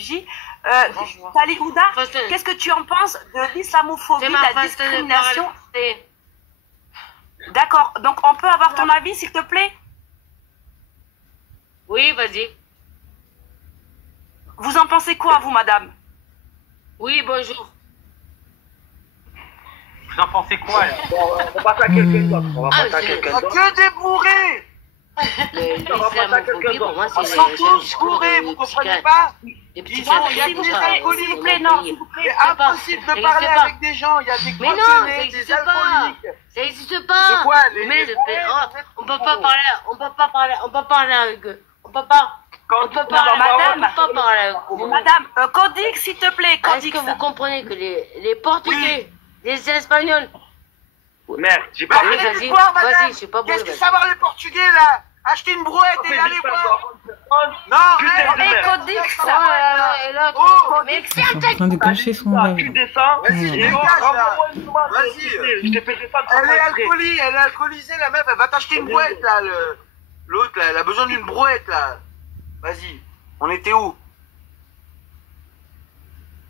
Habibji. Tali Ouda, qu'est-ce que tu en penses de l'islamophobie, de la discrimination? D'accord, donc on peut avoir ton avis, s'il te plaît? Oui, vas-y. Vous en pensez quoi, vous, madame? Oui, bonjour. Vous en pensez quoi là? On va passer à quelqu'un d'autre. On va passer à quelqu'un d'autre. Que des bourrés! L'islamophobie, pour moi, Ils sont tous bourrés, vous comprenez pas? S'il vous plaît, non, s'il vous plaît. C'est impossible de parler avec des gens, il y a des mais non, ça croissonnés, des n'existe pas. alcooliques. Ça n'existe pas. De quoi, Mais on peut pas parler, on peut parler avec eux. On peut pas. On peut parler, madame. on peut pas parler avec eux. Madame, Codix, s'il te plaît, Est-ce Codix. que vous comprenez que les Portugais, les Espagnols. Merde, j'ai pas Mais Vas-y, allez boire, madame. vas-y, je sais pas Qu'est-ce que boire, savoir les Portugais, là? Achetez une brouette et allez boire. Non, Et Codix, mais Ils sont en train de cacher son live. Tu descends, Vas-y, et dégage, on là. renvoie une demande. Vas-y. Je t'ai fait descendre. elle est alcoolisée, la meuf, elle va t'acheter une brouette, là. L'autre, là, elle a besoin d'une brouette, là. Vas-y, on était où?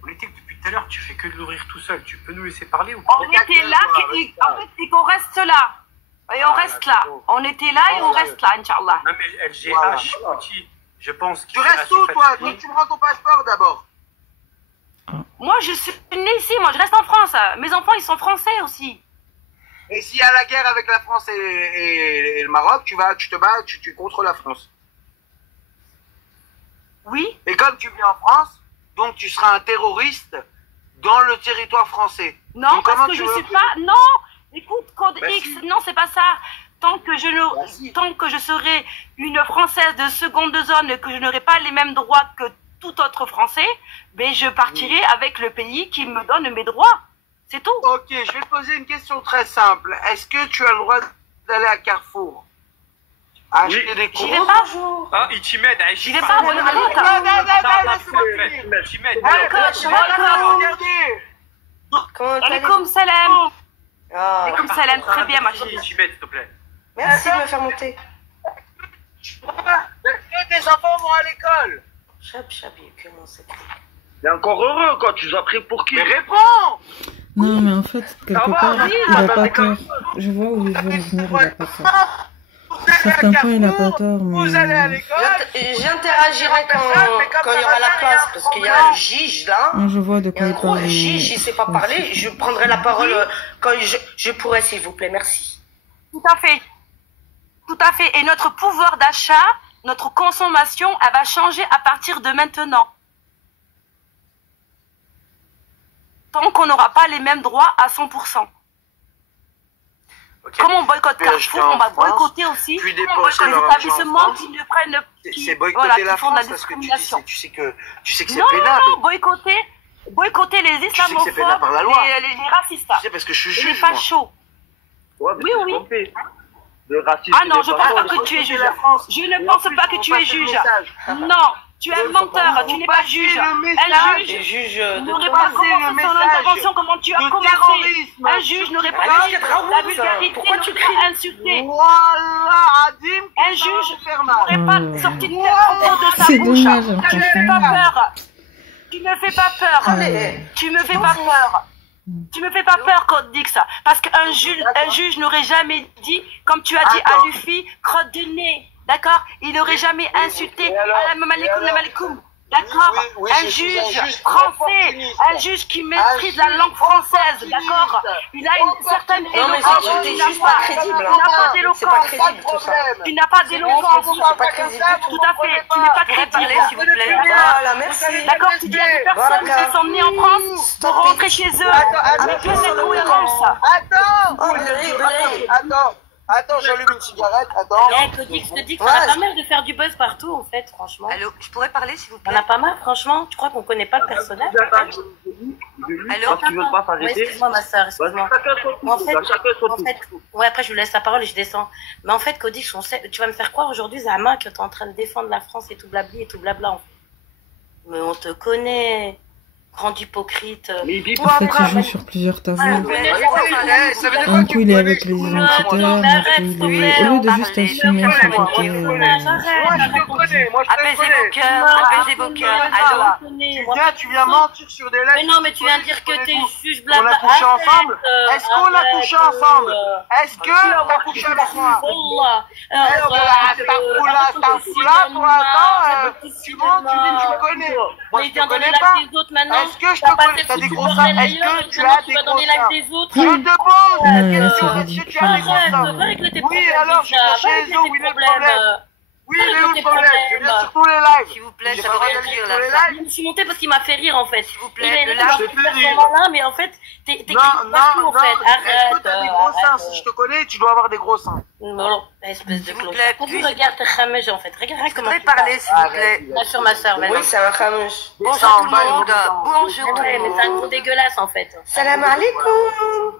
Politique, depuis tout à l'heure, tu fais que de l'ouvrir tout seul. Tu peux nous laisser parler ou pas? on était là, en fait, c'est qu'on reste là. Et on reste là. On était là et on reste là, Inch'Allah. Non, mais LGH, Voilà. petit, je pense qu'il Tu est restes assez où, toi? fatigué. Tu me rends ton passeport, d'abord. Moi, je suis née ici, moi, je reste en France. Mes enfants, ils sont français aussi. Et s'il y a la guerre avec la France et le Maroc, tu te bats, tu contre la France. Oui. Et comme tu vis en France, donc tu seras un terroriste dans le territoire français. Non, Donc, parce comment que tu je veux suis pas... Non. Écoute, Code Bah, X, si. non, c'est pas ça. Tant que je serai une Française de seconde zone, que je n'aurai pas les mêmes droits que tout autre Français, ben je partirai avec le pays qui me donne mes droits. C'est tout. Ok, je vais te poser une question très simple. Est-ce que tu as le droit d'aller à Carrefour acheter des J'y vais courses? pas, vous. Ah, Ichimed, J'y vais pas, vous. Non, laisse-moi finir. Ichimed. Regardez. Alaikum salam. Alaikum salam, très bien, ma chérie. Ichimed, s'il te plaît. Merci de me faire monter. Tes enfants vont à l'école. Chab, comment c'est? Il est encore heureux, quoi. Tu nous as pris pour qui? Mais réponds. Non, mais en fait, quelque part, vas-y, il a bah, pas c'est comme tort. Je vois où il veut venir, il a pas tort. Vous allez à Certains points, il a pas Carrefour, tort, vous allez à mais... l'école. J'interagirai quand il y aura la place, parce qu'il y a le juge là. Moi, je vois de Il y quoi a un il gros parle. juge, il sait pas parler. Je prendrai la parole quand je pourrai, s'il vous plaît. Merci. Tout à fait. Tout à fait. Et notre pouvoir d'achat, notre consommation, elle va changer à partir de maintenant. Tant qu'on n'aura pas les mêmes droits à 100%. Ok. Comme on boycotte Puis acheter Carrefour, en on va France, boycotter aussi puis les dépenser leur argent en établissements France. qui ne prennent C'est boycotter voilà, la qui font de la France parce que discrimination. tu sais que c'est Non, pénable. non, boycotter les que c'est pénal islamophobes, par la loi. les racistes, Tu sais parce que je suis et les juge. moi. fachos. Ouais, mais Oui, c'est oui. trompé. Le racisme. Ah non, il est je ne pas pense pas fort. que tu es juge. La France. Je ne Et pense en plus, pas ils que vont tu es passer le juge. message. Non, tu es un menteur, tu n'es pas passer juge. le Un message. juge Juge n'aurait Passer pas le commencé son message intervention comment tu as de commencé. terrorisme. Un juge n'aurait pas Allez, dit bravo, la ça. vulgarité, Pourquoi tu n'aurait pas insulté. Voilà, Adim. Un juge faire mal. n'aurait pas sorti de propos de sa C'est bouche. dommage, hein, Tu ne fais franchement. pas peur. Tu me fais pas peur. Allez. Tu me fais pas peur. Tu me fais pas peur, Code Dix. Parce qu'un juge n'aurait jamais dit, comme tu as dit à Attends. Luffy, crotte de nez. D'accord? Il n'aurait jamais insulté. Et alors? Alam alaikum, Et alors? alam alaikum. D'accord? Oui, oui, Un je suis juge un juge français, opportuniste. un juge qui maîtrise la juge langue française. opportuniste. D'accord? Il a une certaine Non, mais éloquence. c'est Tu juste n'as pas pas, crédible. tu n'as pas C'est pas d'éloquence. crédible tout ça. Tu n'as pas d'éloquence. C'est pas crédible du tout. Tout à fait. Tu n'es pas crédible, s'il vous plaît. Voilà, merci. D'accord, tu dis à des personnes qui sont nées en France pour rentrer chez eux. Avec une cohérence. Attends. Oh, le Attends, j'allume une cigarette. Attends. Codix, on a pas mal de faire du buzz partout, en fait, franchement. Allô, je pourrais parler, s'il vous On a pas mal, franchement. Tu crois qu'on connaît pas le personnage, en fait? Parce qu'ils veulent pas Oui, s'arrêter. excuse-moi, ma soeur, excuse-moi. Chacun son En tour. fait, Chacun son en tour. fait, ouais, après je vous laisse la parole et je descends. Mais en fait, Codix, tu vas me faire croire aujourd'hui, Zama, que tu es en train de défendre la France et tout blabli et tout blabla, en fait. Mais on te connaît. Grand hypocrite. Mais il vit En pas fait, après. il joue sur plusieurs tableaux. Ça veut dire quoi Un tu coup, il est connais, avec tu les connais, identitaires, moi. un coup, il est... Au lieu de juste assumer son côté... Moi, je te connais, moi, je te Apaisez connais. vos cœurs, apaisez vos cœurs. Allô? Tu viens mentir sur des lives. Mais non, mais tu viens de dire que t'es juge On a blabla. couché ensemble. Est-ce qu'on a Arrête, couché ensemble? Est-ce que t'as couché avec moi? Wallah. Tu mens, tu dis que tu connais. Moi, Mais je viens te dans les connais pas. lives des autres maintenant. Est-ce que je te connais? T'as des gros seins? Est-ce que tu as des vas dans gros les lives seins? des autres. Je te pose Ouais, la c'est question. Est-ce que ridicule. tu as des gros Arrête, seins? va régler tes Oui, problèmes. alors, je suis déjà. chez Va régler eux, tes où il est le problèmes. problème? Oui, il est où le tes problème? Je problèmes. viens sur tous les lives. S'il vous plaît, J'ai ça pas veut le rien droit d'aller dire sur tous les là. lives. Je me suis montée parce qu'il m'a fait rire en fait. S'il vous Il est plaît, le là, lâche. je vais faire ce moment-là, mais en fait, t'es Non, partout en fait. Est-ce que t'as des gros seins? Arrête. Si je te connais, tu dois avoir des gros seins. Non, espèce de S'il vous cloche. plaît, Quand tu puis-je- regardes tes khamèges en fait, regarde Je comment voudrais tu parler, s'il vous plaît. Arrête. parles. Sur ma sœur, maintenant. Oui, c'est un khamouche. Bonjour tout le monde. Bonjour tout Ouais, le mais c'est un monde. gros dégueulasse en fait. Salam alaikum.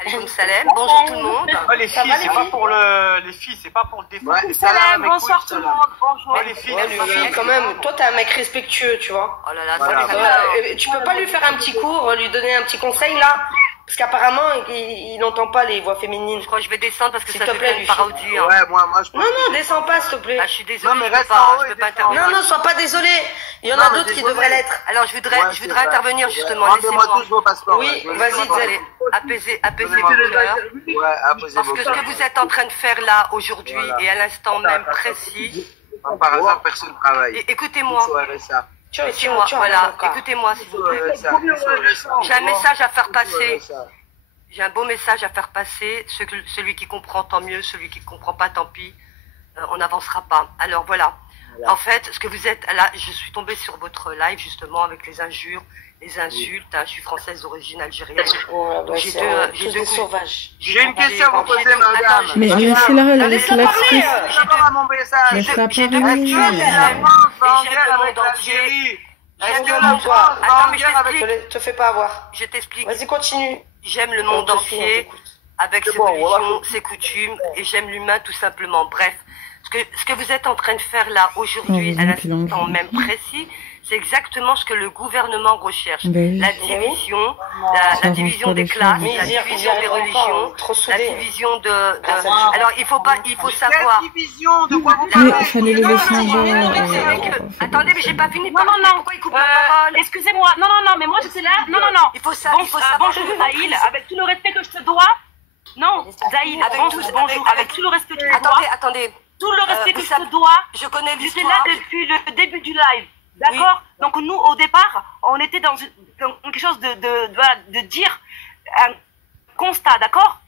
Alaykoum salam. Bonjour tout le monde. Ouais, les filles, c'est pas pour les filles, c'est pas pour le défendre. Ouais, Salam, bonsoir tout le monde. Bonjour. Ouais, les filles, Ouais, lui, quand même, toi, t'es un mec respectueux, tu vois. Oh là là, Voilà. ça les Tu peux pas lui faire un petit cours, lui donner un petit conseil, là? Parce qu'apparemment, il n'entend pas les voix féminines. Je crois que je vais descendre parce que S'il ça te plaît, devient une Lucie. parodie. Hein. Ouais, moi, je pense. Non, non, descends pas, s'il te plaît. Ah, je suis désolée, Non, mais je peux reste en pas, haut je et peux pas descends. intervenir. Non, non, sois pas désolé. Il y en Non, a mais d'autres qui désolé. devraient l'être. Alors je voudrais Ouais, intervenir justement. Rendez-moi Laissez-moi. tous vos passeports. Oui, ouais. vas-y, Vous allez apaiser Donnez-moi vos vos cœurs. Ouais, apposez Parce vos que ce que cœurs. vous êtes en train de faire là aujourd'hui Voilà. et à l'instant même précis, Par hasard, personne ne travaille. écoutez-moi, Tous au RSA. écoutez-moi, voilà, écoutez-moi s'il Tous vous au plaît. RSA. Tous au RSA. J'ai un message à faire Tous au passer. RSA. J'ai un beau message à faire passer. Celui qui comprend, tant mieux. Celui qui ne comprend pas, tant pis. On n'avancera pas. Alors voilà. En fait, ce que vous êtes là, je suis tombée sur votre live justement avec les injures, les insultes. Hein, je suis française d'origine algérienne. Ouais, bah, J'ai c'est deux- tous des sauvages. J'ai une question à vous poser, madame. Mais laissez-la expliquer. D'abord à mon message. Laisse-la j'ai deux parler. questions. La France va en Et j'aime guerre le avec monde entier. l'Algérie. Est-ce J'aime que le la monde, France toi. va en mais je guerre avec t'explique. Te fais pas avoir. Je t'explique. Vas-y, continue. J'aime le On monde te suit, on entier, t'écoute. avec C'est ses bon, religions, voilà. ses coutumes, et j'aime l'humain tout simplement. Bref, ce que vous êtes en train de faire là aujourd'hui, à l'instant même précis, c'est exactement ce que le gouvernement recherche. Ben oui. La division, Ça la arrange division pas des les classes, choses. Mais la ils y division des arriveront pas, religions, trop la soudés. division de... Ah, ça me Alors, il faut savoir... Quelle division? De quoi vous Mais parlez? fallait les laisser en Non, bas. attendez, mais j'ai pas fini de Non, non, parler. non. Pourquoi il coupe la parole? Excusez-moi. Non, mais moi j'étais là. Non, non, non. Il faut savoir Bonjour Zahil, avec tout le respect que je te dois. Non, Zahil, Avec bonjour, tout- bonjour, avec- avec tout le respect que je te dois. Attendez. Tout le respect que vous je savez- te dois. Je connais J'étais là l'histoire. depuis le début du live. D'accord? Donc nous, au départ, on était dans quelque chose de dire un constat, d'accord?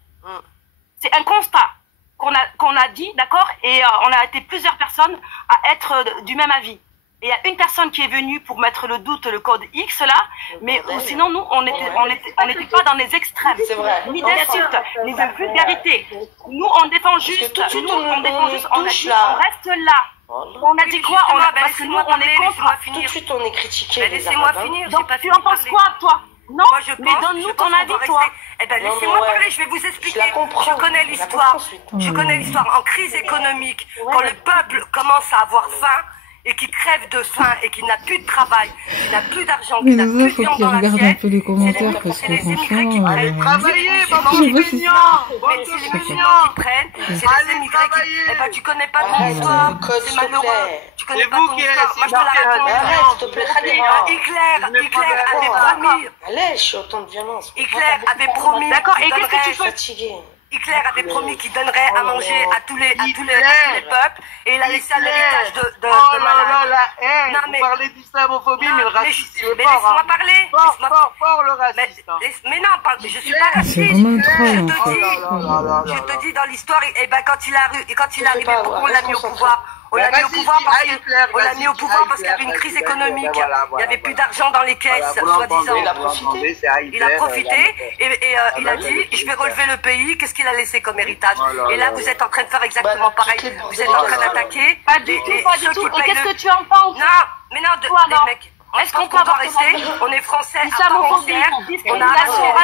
C'est un constat qu'on a dit, d'accord? Et on a été plusieurs personnes à être du même avis. Et il y a une personne qui est venue pour mettre le doute, le code X là, mais sinon nous, on n'était pas dans les extrêmes. C'est vrai. Ni d'insultes, ni de vulgarité. Nous, on défend juste, tout de suite, nous, on défend juste, on a touche dit, là. on reste là. On a dit quoi? Parce que nous, on est contre. Tout de suite, on est critiqué. Mais les laissez-moi Arabes, hein. finir, j'ai Donc pas tu fini en de penses parler. quoi, toi? Non, Moi, je mais pense donne-nous qu'on ton va avis, rester- toi. Eh ben, Non, mais laissez-moi ouais. parler, je vais vous Je expliquer. la comprends. Je connais Je la l'histoire. comprends ensuite. Je connais l'histoire en crise économique. Quand le peuple commence à avoir faim et qui crève de faim et qui n'a plus de travail, qui n'a plus d'argent, qui Mais n'a là, plus de faut viande qu'il dans regarde un l'assiette, peu les commentaires parce c'est que les immigrés qui franchement, prennent. Travaillez, C'est les bande musulmans de qui feignants. mais Bande c'est de les feignants. musulmans qui prennent, c'est les Allez immigrés qui... travailler. Eh ben, tu connais pas ton Arrête, histoire, code, c'est s'il te malheureux. plaît. Tu connais C'est pas vous ton qui histoire. êtes- Moi, je te la raconte. Arrête, s'il te plaît, Khadija. Hitler avait promis... Allez, je suis autant de violence. Hitler avait promis D'accord, qu'il et qu'est-ce que tu donnerait- fais? Fatigué. Hitler avait promis qu'il donnerait à manger à tous les peuples et il a laissé un Hitler. héritage de Oh là là, malade. la haine. Non, Vous mais- parlez d'islamophobie, mais le racisme, il est mais fort. laisse-moi hein. parler. Fort, Laisse-moi- fort, fort, le Mais, raciste. hein. mais non, je suis pas c'est raciste. vraiment un troll Je en te fait. dis, je te dis dans l'histoire, et ben quand il est arrivé, pas pourquoi on avoir, l'a mis au reste pouvoir? On l'a mis au pouvoir parce que on l'a mis au pouvoir Hitler, parce qu'il y avait une crise économique. voilà, Il y avait plus d'argent dans les caisses, soi-disant. Il a profité. Il a profité et il a dit je vais relever le pays. Qu'est-ce qu'il a laissé comme héritage? Et là vous êtes en train de faire exactement pareil. Vous êtes en train d'attaquer Pas du tout, pas du tout. Et qu'est-ce que tu en penses? Non, mais non, Toi, non. les mecs. Est-ce qu'on peut doit avoir rester? ton avis? On est français à part Islamophobie, entière. On a discrimination,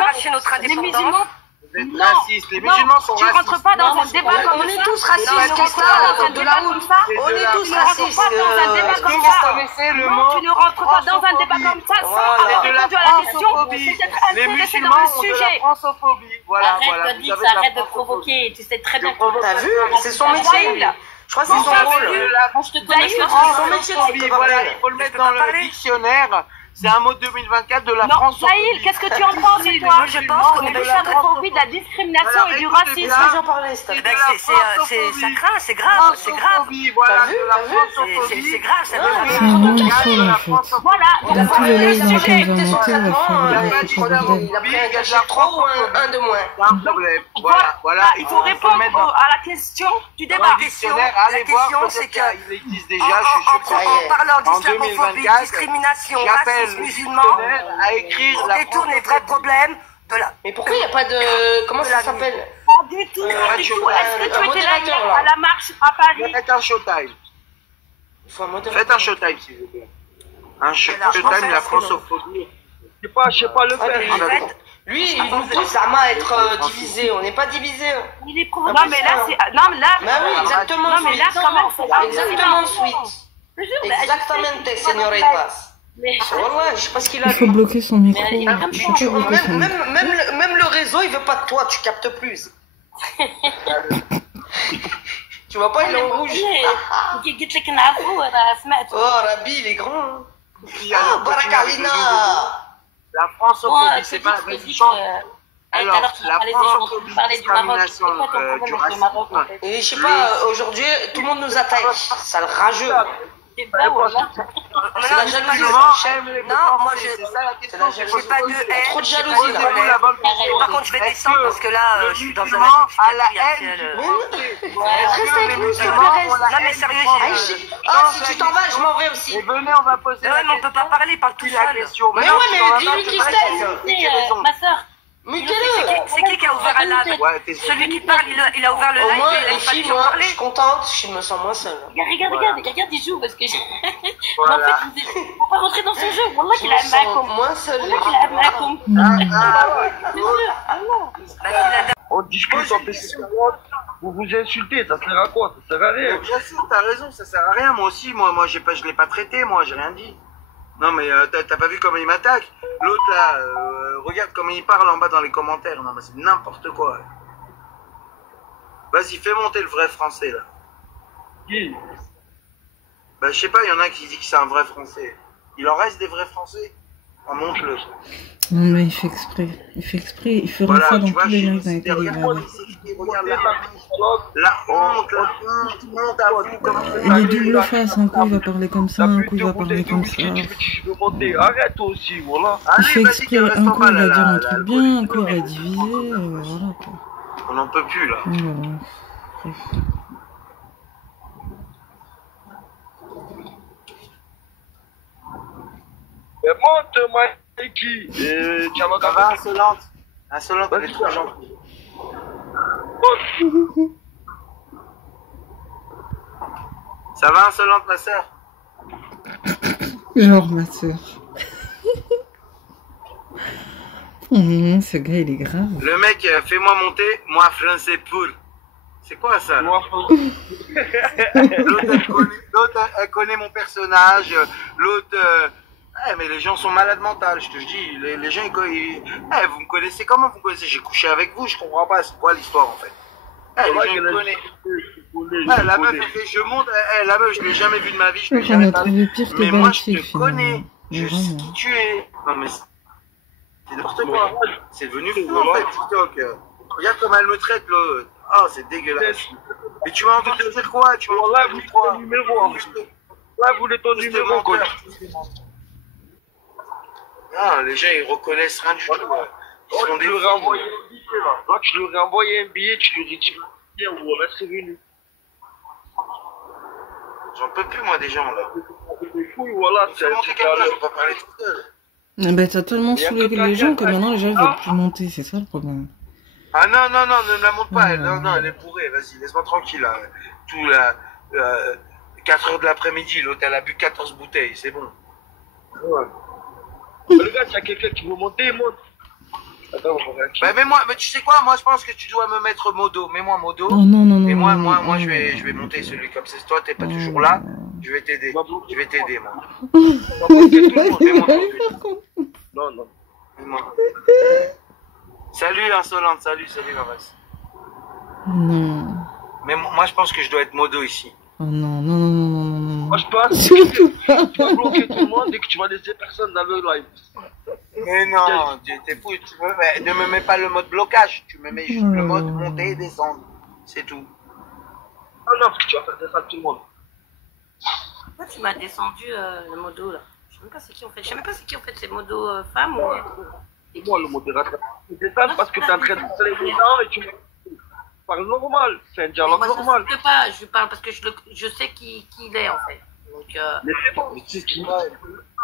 arraché notre racisme, les indépendance. musulmans. Vous êtes Non, racistes. Les musulmans sont tu racistes. rentres pas dans un débat comme On est ça. tous racistes, Non, qu'est-ce tu que rentres pas dans un de débat la comme honte. ça. On est tous Tu ne rentres racistes. pas dans un débat Est-ce que comme vous ça. connaissez le Non, mot tu ne rentres pas dans un débat comme ça sans Voilà. avoir de la répondu à la question. francophobie. C'est être Les intéressé musulmans dans le ont de la sujet. francophobie. Voilà, Arrête, voilà. t'as Vous dit avez que ça arrête de francophobie. provoquer. Tu sais très bien que T'as vu? C'est son métier. lui. Je crois que c'est son Vous avez rôle. de la Moi, je te connais. Zahir, Son métier, c'est francophobie. que Voilà, bordel. il faut le mettre dans le dictionnaire. C'est un mot 2024 de la Non, France. Zahil, qu'est-ce que tu en penses, et toi? Moi, je pense qu'on est de de la la transphobie, de la discrimination Voilà, et du écoutez racisme. bien. J'en parlais, c'est C'est de la ça craint, c'est grave, c'est grave. francophobie. Voilà, T'as vu, de la t'as vu francophobie. C'est grave, ça C'est un monde folle en fait. Voilà, Il a donc tous les parlé, lives il a dans pris lesquels il va monter, il va faire un bordel. il a pris un cachet trop ou un de moins. C'est un problème. Voilà, voilà. il faut répondre à la question du Dans débat. le dictionnaire, allez voir, c'est peut-être que qu'il existe déjà, je suis sûr. en parlant En d'islamophobie, 2024, discrimination, j'appelle racisme le musulman, dictionnaire à écrire on la détourne les vrais francophobie. problèmes de la... Mais pourquoi il n'y a pas de... Comment ça s'appelle? Pas du tout, pas un du tout. chauffeur, Est-ce que un tu étais là modérateur, hier là. à la marche à Paris? Faites un showtime. Il faut un modèle. Faites un showtime, s'il vous plaît. Un showtime, la francophobie. Je sais pas le faire. En fait, lui, il nous pousse à être divisé. On n'est pas divisé. Il est provoqué. Non, mais là, c'est. Non, mais là. Bah oui, exactement. Non, mais là, quand même, c'est Exactement, sweet. Exactamente, señoritas. Mais Wallah, je sais pas ce qu'il a. Il faut lui. bloquer son micro. Mais il a Je sais pas bloquer son micro. Même le réseau, il veut pas de toi, tu captes plus. Tu vois pas, il est en rouge. قلت لك نعرفوا انا سمعت. Oh, Rabi, il est grand. hein. Puis, Ah, alors, Barakalina. La Moi, francophobie, je c'est dis pas. que je dis Chante. que Alors, alors tu la parlais francophobie, tu parlais du Maroc. C'est discrimination, quoi ton du problème avec le Maroc en fait? Et je sais pas, aujourd'hui, tout le monde nous attaque. Sale rageux. C'est vrai ou là? C'est la jalousie. Non, moi, je- c'est ça la question. C'est la jalousie. J'ai pas de haine. Trop de jalousie, là. Posez-vous la bonne question. Par contre, je vais descendre parce que là, je suis dans un musulman actif à la psychiatrie haine. actuel. Reste avec nous, s'il vous plaît. Non, mais sérieux, ah, si tu t'en vas, je m'en vais aussi. Et venez, on va poser Mais ouais, mais on peut pas parler, parle tout la seul. question. Mais non, ouais, tu mais t'en vas dis-lui pas, qui tu c'est. vas pas. Ma soeur. Mutez-le. C'est qui a ouvert un live? Ouais, t'es Celui qui parle, il a ouvert le Au live moins, et il a les pas filles, pu en moi, je parler. suis contente, je me sens moins seule. Regarde, il joue parce que Voilà. en fait, faut pas rentrer dans son jeu. Wallah Je qu'il me a sens معكم. moins seule. Wallah qu'il a معكم. On discute, on fait ce qu'on veut. Vous vous insultez, ça sert à quoi? Ça sert à rien. Bien sûr, t'as raison, ça sert à rien. Moi aussi, je l'ai pas traité, moi, j'ai rien dit. Non, mais t'as pas vu comment il m'attaque? L'autre là, regarde comment il parle en bas dans les commentaires. Non, mais c'est n'importe quoi. Vas-y, fais monter le vrai français là. Qui? Bah, je sais pas, il y en a qui dit que c'est un vrai français. Il en reste des vrais français? On monte-le. Non, mais il fait exprès. Il fera Voilà, ça dans tu vois, tous les chez nous, lives dans lesquels il regarde-moi va. les écrits, regarde la honte à vous, comment Il est double face, un coup il va parler comme ça, T'as un plus coup il de va parler bouteille comme de ça. whisky, tu veux monter. Arrête toi aussi, voilà. Il fait Allez, vas-y, exprès, qu'il reste un en coup bas, il va là, dire un là, truc là, bien, un coup il va diviser, voilà quoi. On n'en peut plus là. Voilà. Bref. Mais monte, Mikey. Tiens, Ça va, insolente? Insolente, elle est trop gentille. Ça va, insolente, ma soeur? Genre ma soeur. Ce gars il est grave. Le mec, fais-moi monter, moi français pour. C'est quoi ça? Là? L'autre, elle connaît mon personnage. L'autre, mais les gens sont malades mentales, je te dis. Les gens, vous me connaissez comment? Vous me connaissez? J'ai couché avec vous, je comprends pas. C'est quoi l'histoire en fait? Les gens, ils me connaissent. La meuf, elle fait, je monte. La meuf, je l'ai jamais vue de ma vie. Je l'ai On jamais a pas trouvé vue. pire que Mais moi, je Baratchik te connais. finalement. Je Mais sais qui vraiment. tu es. Non, mais c'est n'importe quoi. C'est devenu fou en fait, TikTok. Regarde comment elle me traite, l'autre. Oh, c'est dégueulasse. Mais tu m'as entendu dire quoi? Tu m'as Voilà, entendu vous dire quoi? ton numéro. Là, vous voulez ton numéro, quoi. Ah, les gens, ils reconnaissent rien du tout. Ils sont Tu des leur as envoyé un billet, là. Là, tu leur as envoyé un billet, tu lui dis, voilà, c'est venu. J'en peux plus, moi, des gens, là. Des fouilles, voilà, Il faut monter quelqu'un, je peux pas parler tout seul. Ah bah t'as tellement Il y a saoulé que les gens que quelqu'un maintenant les gens ils Ah. veulent plus monter, c'est ça le problème. Ah non, ne me la montre pas, elle. Ah. Non, elle est bourrée, vas-y, laisse-moi tranquille, là. Tout, là, 4 heures de l'après-midi, l'autre, elle a bu 14 bouteilles, c'est bon. Ouais. Regarde, il y a quelqu'un qui veut monter, il monte. Attends, on va Bah, mais tu sais quoi, moi je pense que tu dois me mettre modo. Mets-moi modo. Oh non, non, non. Et moi, non, je vais monter celui comme ça. Toi, t'es pas toujours là. Je vais t'aider. Je vais t'aider, moi. Non, non. Mets-moi. Salut, insolente. Salut, Loris. Non. Mais moi, je pense que je dois être modo ici. Oh non, non, non, non, non, non, non. Moi, je pense Surtout pas. que tu vas bloquer tout le monde et que tu vas laisser personne dans le live. Mais non, t'es fou. Ne me mets pas le mode blocage. Tu me mets juste le mode monter et descendre. C'est tout. Non, non, parce que tu vas faire descendre tout le monde. Pourquoi tu m'as descendu le modo là? Je sais même pas c'est qui en fait. Je sais même pas c'est qui en fait. C'est modo femme ou. C'est moi le modérateur. Tu descends parce que t'es en train de parler les gens et tu parles normal. C'est un dialogue moi, normal. je ne pas, je parle parce que je sais qui il est en fait. Donc, Mais c'est bon. Mais tu sais qui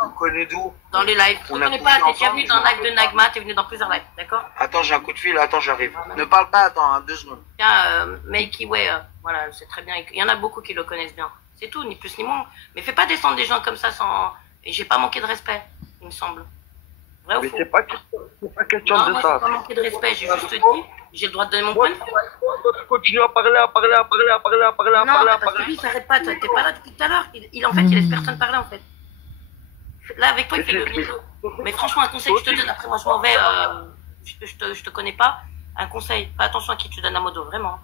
on connaît d'où? dans les lives. Tu On ne a connais pas, couché t'es déjà ensemble, venu dans le live de Nagma, t'es venu dans plusieurs lives, d'accord? Attends, j'ai un coup de fil. Attends, j'arrive. Ne parle pas, attends, hein, 2 secondes. Tiens, Makey Way, voilà, c'est très bien. Il y en a beaucoup qui le connaissent bien. C'est tout, ni plus ni moins. Mais fais pas descendre des gens comme ça sans. Et j'ai pas manqué de respect, il me semble. Vrai ou Mais faux? c'est pas question Non, de moi, ça. j'ai pas manqué de respect, j'ai juste dit, j'ai le droit de donner mon Moi, point de vue. tu continues à parler. Non, parce que lui, il s'arrête pas, toi, t'es pas là depuis tout à l'heure. En fait, il laisse personne parler, en fait. Là, avec toi, il fait le niveau. Mais franchement, un conseil que je te donne, après moi, je m'en vais, je te connais pas. Un conseil, fais attention à qui tu donnes un modo, vraiment.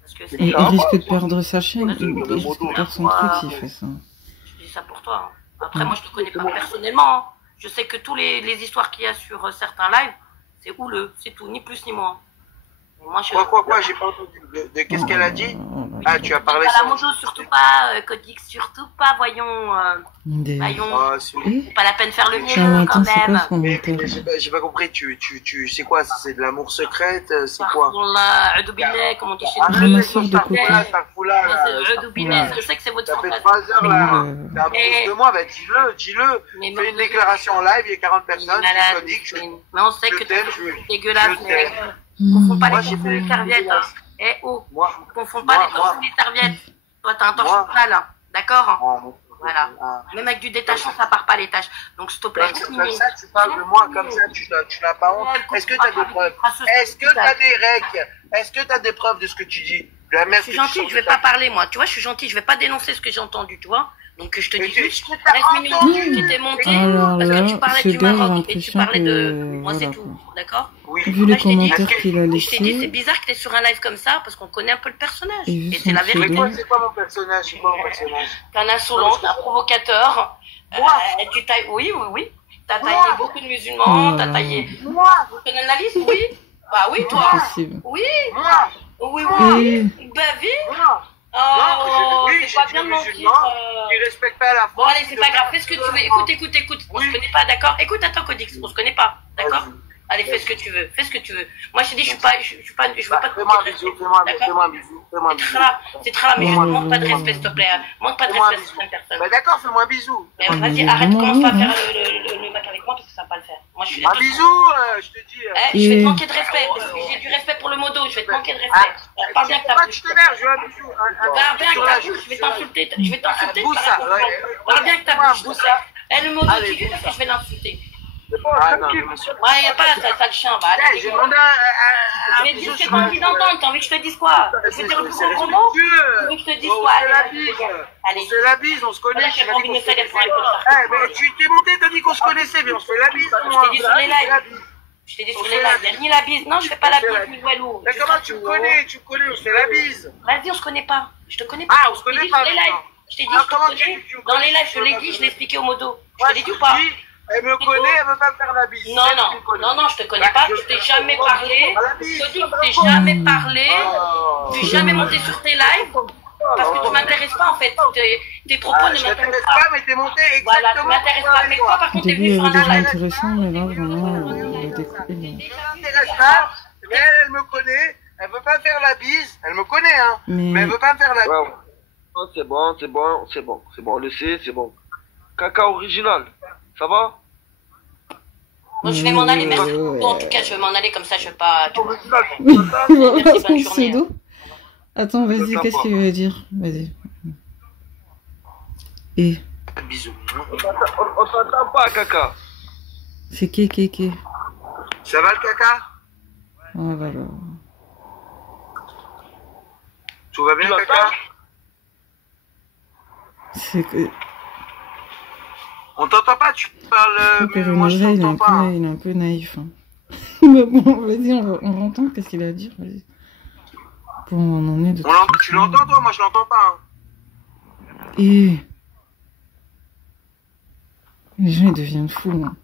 Parce que c'est. Il risque de perdre sa chaîne, il risque de perdre son truc s'il fait ça. Je dis ça pour toi. Hein. Après, moi, je te connais pas personnellement. Hein. Je sais que tous les histoires qu'il y a sur certains lives, c'est houleux, c'est tout, ni plus ni moins. Moi, je... Quoi, j'ai pas entendu. De qu'est-ce qu'elle a dit? Ah, tu as parlé sur... la moto, surtout pas, Codix, surtout pas, voyons. Voyons. C'est pas la peine de faire le mieux, quand même. Mais j'ai pas compris, c'est quoi? C'est de l'amour secrète? C'est quoi? Comme on dit chez nous. Je sais que c'est votre ça fait 3 heures là. T'es à de moi, bah dis-le. Fais une déclaration en live, il y a 40 personnes. Mais on sait que t'es dégueulasse. Confonds pas les torchons les serviettes. Eh oh, confonds pas les torchons les serviettes. Toi, t'as un torchon sale, d'accord? Voilà. Même avec du détachant, ça part pas les tâches. Donc, s'il te plaît, comme ça, tu parles de moi comme ça, tu n'as pas honte. Est-ce que tu as des preuves? Est-ce que tu as des règles? Est-ce que tu as des preuves de ce que tu dis? Je suis gentille, je vais pas parler, moi. Tu vois, je suis gentille, je vais pas dénoncer ce que j'ai entendu, tu vois. Donc, je te dis juste, reste mignon, tu t'es monté, parce que tu parlais du Maroc et tu parlais de... Moi, c'est tout, d'accord? Vu les commentaires qu'il a Je t'ai dit, c'est laissés... bizarre que t'es sur un live comme ça, parce qu'on connaît un peu le personnage. Et Et c'est la vérité. Mais c'est quoi mon personnage? T'es un insolent, t'es un provocateur. Tu tailles... Oui. T'as taillé beaucoup de musulmans, t'as taillé... Moi, tu une analyse? Oui. Bah oui, toi. Oui. Oui. Bah oui. Oh, oui, c'est pas bien de mentir. Tu respectes pas la France. Bon, allez, c'est pas grave. Fais ce que tu veux. Écoute. On se connaît pas, d'accord? Écoute, attends, Codix. On se connaît pas, d'accord? Allez, fais ce que tu veux. Moi, je te dis, je veux pas te fais-moi un bisou, C'est très là, mais je ne manque pas de respect, s'il te plaît. Manque pas de respect sur certaines personnes. Bah d'accord, fais-moi un bisou. Vas-y, arrête, commence pas à faire le mec avec moi parce que ça va pas le faire. Moi, je suis un bisou, je te dis. Je vais te manquer de respect parce que j'ai du respect pour le modo. Je vais te manquer de respect. Parle bien que ta bouche. Tu t'énerves, je veux un bisou. Parle bien que ta bouche, je vais t'insulter. Parle bien que ta bouche. Le modo, tu dis parce que je vais l'insulter. Ouais, y a pas ça le chien, va. Allez, j'ai demandé à... Je vais te dire ce que t'as envie d'entendre, t'as envie que je te dise quoi? Je vais te dire le plus gros mot? Tu veux que je te dise quoi? On se fait la bise, on se connaît. J'ai pas envie de me faire pour un mais tu t'es monté, t'as dit qu'on se connaissait, mais on se fait la bise. Je t'ai dit sur les lives. Je t'ai dit sur les lives, ni la bise. Non, je fais pas la bise, ni Walou. Mais comment tu me connais, on se fait la bise. Vas-y, on se connaît pas. Je te connais pas. Ah, on se connaît pas. Je t'ai dit, je te connais. Dans les lives, je l'ai dit, je l'ai expliqué au modo. Je te l'ai dit ou pas? Elle me connaît, elle veut pas me faire la bise. Non, je te connais pas, je t'ai jamais parlé. Je te dis que je t'ai jamais parlé. Je suis jamais monté sur tes lives. Parce que tu m'intéresses pas en fait. Tes propos ne m'intéressent pas. Mais t'es monté exactement. Voilà, tu m'intéresses pas. Mais toi par contre, t'es venu sur un live. intéressant, mais là vraiment, il a découpé. m'intéresse pas, mais elle me connaît. Elle veut pas me faire la bise. Elle me connaît, hein. Mais elle veut pas me faire la bise. C'est bon. On le sait, c'est bon. Caca original. Ça va? Bon, je vais m'en aller, merci beaucoup. En tout cas, je vais m'en aller comme ça, je vais pas. Merci, bonne journée. Attends, vas-y, qu'est-ce qu'il veut dire? Vas-y. Et. Bisous. On t'entend pas, Caca. C'est qui? Ça va le caca? Oh là là. Tout va bien, caca? C'est que... On t'entend pas, tu parles... Père moi, je Noël, t'entends pas. il est un peu naïf. Hein. Mais bon, vas-y, on l'entend. Qu'est-ce qu'il a à dire? Vas-y. Bon, on en est de... Tu l'entends, toi? Moi, je l'entends pas. Hein. Et... Les gens, ils deviennent fous. Hein.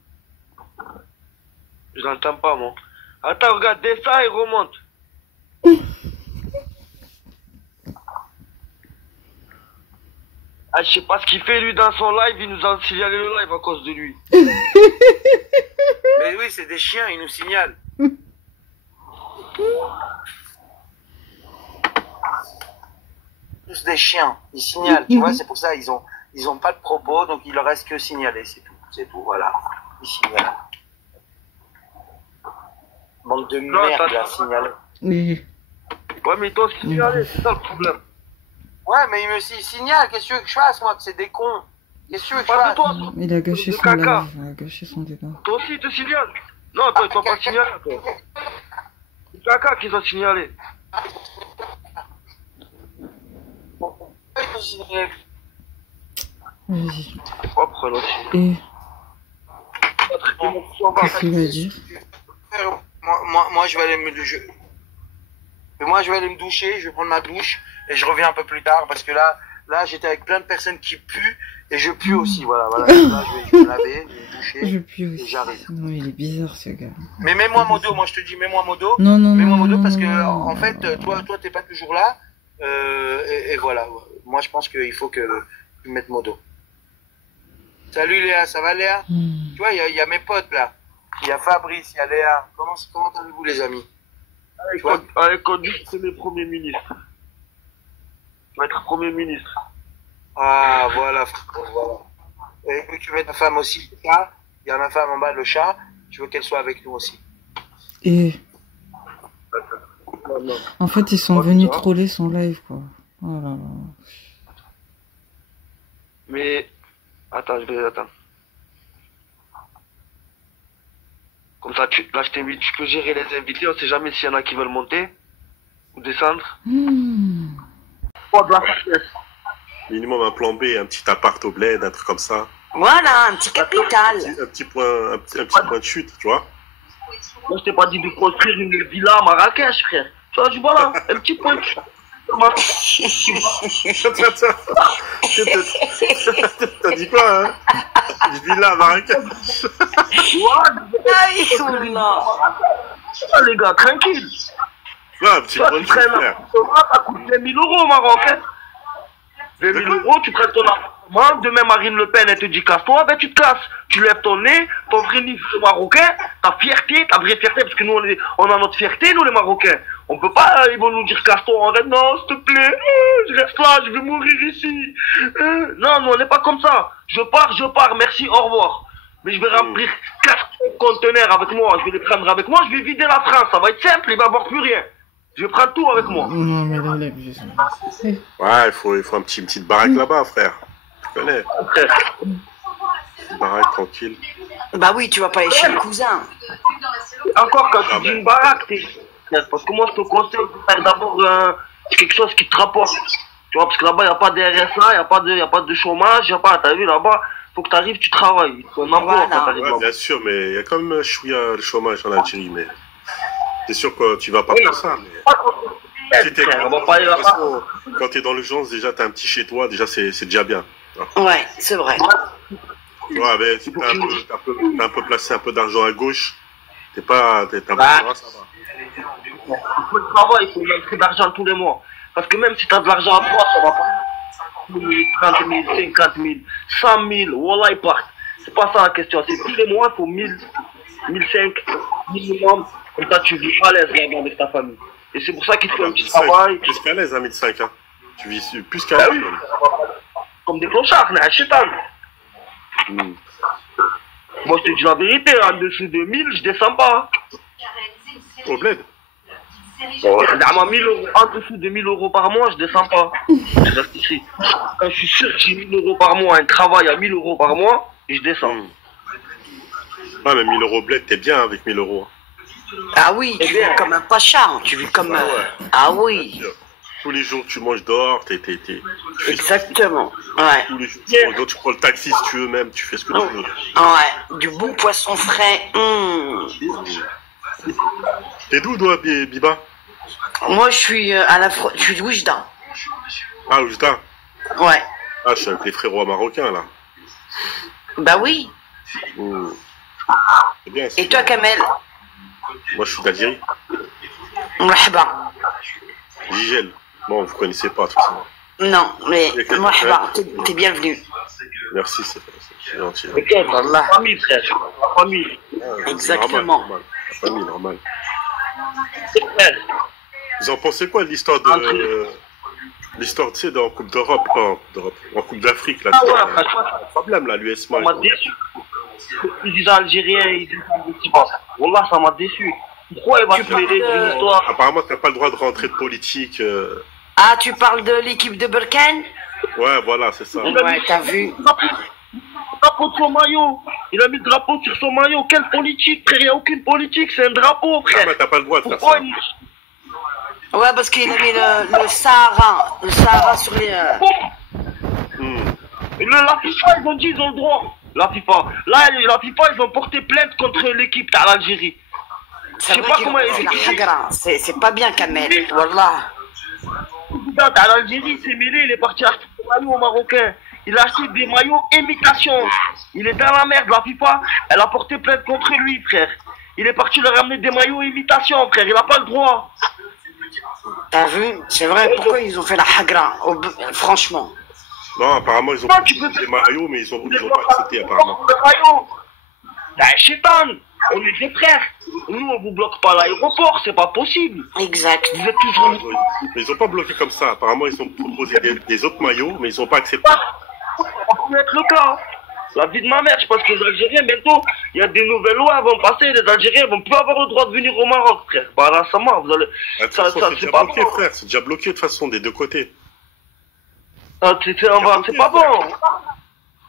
Je l'entends pas, moi. Attends, regarde, descend et remonte. Ah, je sais pas ce qu'il fait, lui, dans son live. Il nous a signalé le live à cause de lui. Mais oui, c'est des chiens, ils nous signalent. Tous des chiens, ils signalent, tu vois, c'est pour ça, ils ont pas de propos, donc il leur reste que signaler, c'est tout, voilà. Ils signalent. Bande de merde, là, signaler. Oui. Ouais, mais toi, signaler, c'est ça le problème. Ouais, mais il signale, qu'est-ce que tu veux que je fasse, moi, que c'est des cons. Qu'est-ce que tu veux que je fasse? Toi, Il a gâché son live, il a gâché son débat. toi aussi, il te signale. Non, toi, il t'a pas signalé, toi. C'est caca qu'ils ont signalé. Vas-y. C'est propre, là. Et... Qu'est-ce qu'il va dire? Moi, je vais aller me doucher, je vais prendre ma douche et je reviens un peu plus tard parce que là, j'étais avec plein de personnes qui puent et je pue aussi, voilà. Là, je vais me laver, je vais me doucher. Je pue aussi. Et j'arrive. Non, il est bizarre, ce gars. Mais mets-moi modo, moi je te dis, mets-moi modo. Non, mets-moi modo parce que, non, en fait, toi, t'es pas toujours là. Et voilà. Moi, je pense qu'il faut que tu mettes modo. Salut Léa, ça va Léa? Tu vois, il y a mes potes là. Il y a Fabrice, il y a Léa. Comment allez-vous les amis? Avec Conduit, c'est le Premier ministre. Tu vas être Premier ministre. Ah, voilà, voilà. Et tu veux ta femme aussi, le chat. Il y a ma femme en bas, le chat. Tu veux qu'elle soit avec nous aussi. Et... En fait, ils sont venus troller son live, quoi. Oh là là. Mais... Attends. Comme ça, là, je t'invite, tu peux gérer les invités. On sait jamais s'il y en a qui veulent monter ou descendre. Oh, de la faiblesse. Minimum un plan B, un petit appart au bled, un truc comme ça. Voilà, un petit capital. Un petit point de chute, tu vois. Moi, je t'ai pas dit de construire une villa à Marrakech, frère. Tu vois, voilà, un petit point de chute. T'as dit quoi, hein? Une villa à Marrakech. Ah, les gars, tranquille. Ouais, un petit point de chute, frère. Ça coûte 20 000 € au Maroc, hein. 20 000 € tu prends ton appartement, demain Marine Le Pen, elle te dit casse-toi, ben tu te casses. Tu lèves ton nez, ton vrai niveau marocain, ta fierté, ta vraie fierté, parce que nous, on a notre fierté, nous les Marocains. On peut pas, ils vont nous dire casse-toi, on reste, non, s'il te plaît, je reste là, je vais mourir ici. Non, on n'est pas comme ça. Je pars, merci, au revoir. Mais je vais remplir 4 conteneurs avec moi, je vais les prendre avec moi, je vais vider la France, ça va être simple, il va y avoir plus rien. Je vais prendre tout avec moi. Non, mais là, ouais, il faut une petite baraque là-bas, frère. Tu connais. Une baraque tranquille. Bah oui, tu vas pas aller chez le cousin. Encore quand tu dis une baraque, parce que moi je te conseille de faire d'abord quelque chose qui te rapporte. Tu vois, parce que là-bas, il n'y a pas de RSA, il n'y a pas de chômage, t'as vu là-bas, il faut que tu arrives, tu travailles. Il faut un emploi quand t'arrives là-bas. Bien sûr, mais il y a quand même le chômage en Algérie, mais c'est sûr que tu vas pas pour ça. Mais... Quand tu es dans l'urgence, déjà, tu as un petit chez toi, déjà, c'est déjà bien. Ouais, c'est vrai. Ouais, mais si tu as un peu placé un peu d'argent à gauche, t'es un peu ça va. Il faut le travail, il faut mettre d'argent tous les mois. Parce que même si tu as de l'argent à toi, ça va pas. 30 000, 50 000, 100 000, voilà, ils partent. C'est pas ça la question. C'est tous les mois, il faut 1000, 1005 minimum. Comme ça, tu vis à l'aise là avec ta famille. Et c'est pour ça qu'il te faut un petit travail. Plus qu'à l'aise, 1005. Hein. Tu vis plus qu'à l'aise. Comme des clochards, on est un chétan. Moi, je te dis la vérité, en dessous de 1000, je descends pas. Au bled. En dessous de 1000 € par mois, je descends pas. Je reste ici. Quand je suis sûr que j'ai 1000 € par mois, un travail à 1000 € par mois, je descends. Ouais, mais 1000 € bled, t'es bien avec 1000 €. Ah oui, tu vis comme un pacha, tu vis comme... Ah oui. Tous les jours, tu manges dehors, Exactement, ouais. Tous les jours, tu prends le taxi si tu veux même, tu fais ce que tu veux. Ouais, du bon poisson frais. T'es d'où, toi, Biba? Moi, je suis je suis de Oujda. Ah, Oujda? Ouais. Ah, je suis avec les frérots marocains, là. Bah oui. C'est bien, et toi, Kamel? Moi, je suis d'Algérie. Marhaba. Gigel. Bon, vous connaissez pas tout ça. Non, mais marhaba, t'es bienvenu. Merci, c'est gentil. Wallah. La famille, frère. La famille. Exactement. La famille, normal. Vous en pensez quoi de l'histoire de... L'histoire, tu sais, en Coupe d'Europe, en Coupe d'Afrique, là, franchement, c'est un problème, là, l'USMA. Ça m'a déçu. Les présidents algériens, ils disent des petits. Wallah, ça m'a déçu. Pourquoi il va se mêler d'une histoire? Apparemment, t'as pas le droit de rentrer de politique. Ah, tu parles de l'équipe de Berkane? Ouais, voilà, c'est ça. Ouais, t'as vu. Le drapeau de son maillot. Il a mis le drapeau sur son maillot. Quelle politique, frère? Il n'y a aucune politique, c'est un drapeau, frère. Ah, mais t'as pas le droit de faire ça. Ouais, parce qu'il a mis le Sahara. Le Sahara sur les... La FIFA, ils ont dit, ils ont le droit. La FIFA. Là, la FIFA, ils ont porté plainte contre l'équipe à l'Algérie. Je sais pas comment c'est pas bien, Kamel. Wallah. À l'Algérie, il s'est mêlé, il est parti acheter des maillots marocains. Il a acheté des maillots imitation. Il est dans la merde, la FIFA. Elle a porté plainte contre lui, frère. Il est parti leur ramener des maillots imitation, frère. Il n'a pas le droit. T'as vu? C'est vrai, pourquoi ils ont fait la hagra? Franchement. Non, apparemment, ils ont pris des maillots, mais ils ont pas accepté, apparemment. Chétan, on est des frères. Nous, on vous bloque pas l'aéroport, c'est pas possible. Exact. Vous êtes toujours... Mais ils ont pas bloqué comme ça. Apparemment, ils ont proposé des autres maillots, mais ils ont pas accepté. Ça peut être le cas. La vie de ma mère, je pense que les Algériens, bientôt, il y a des nouvelles lois vont passer. Les Algériens vont plus avoir le droit de venir au Maroc, frère. Bah là, ça m'a, vous allez... c'est déjà bloqué, frère. C'est déjà bloqué, de toute façon, des deux côtés. C'est pas bon.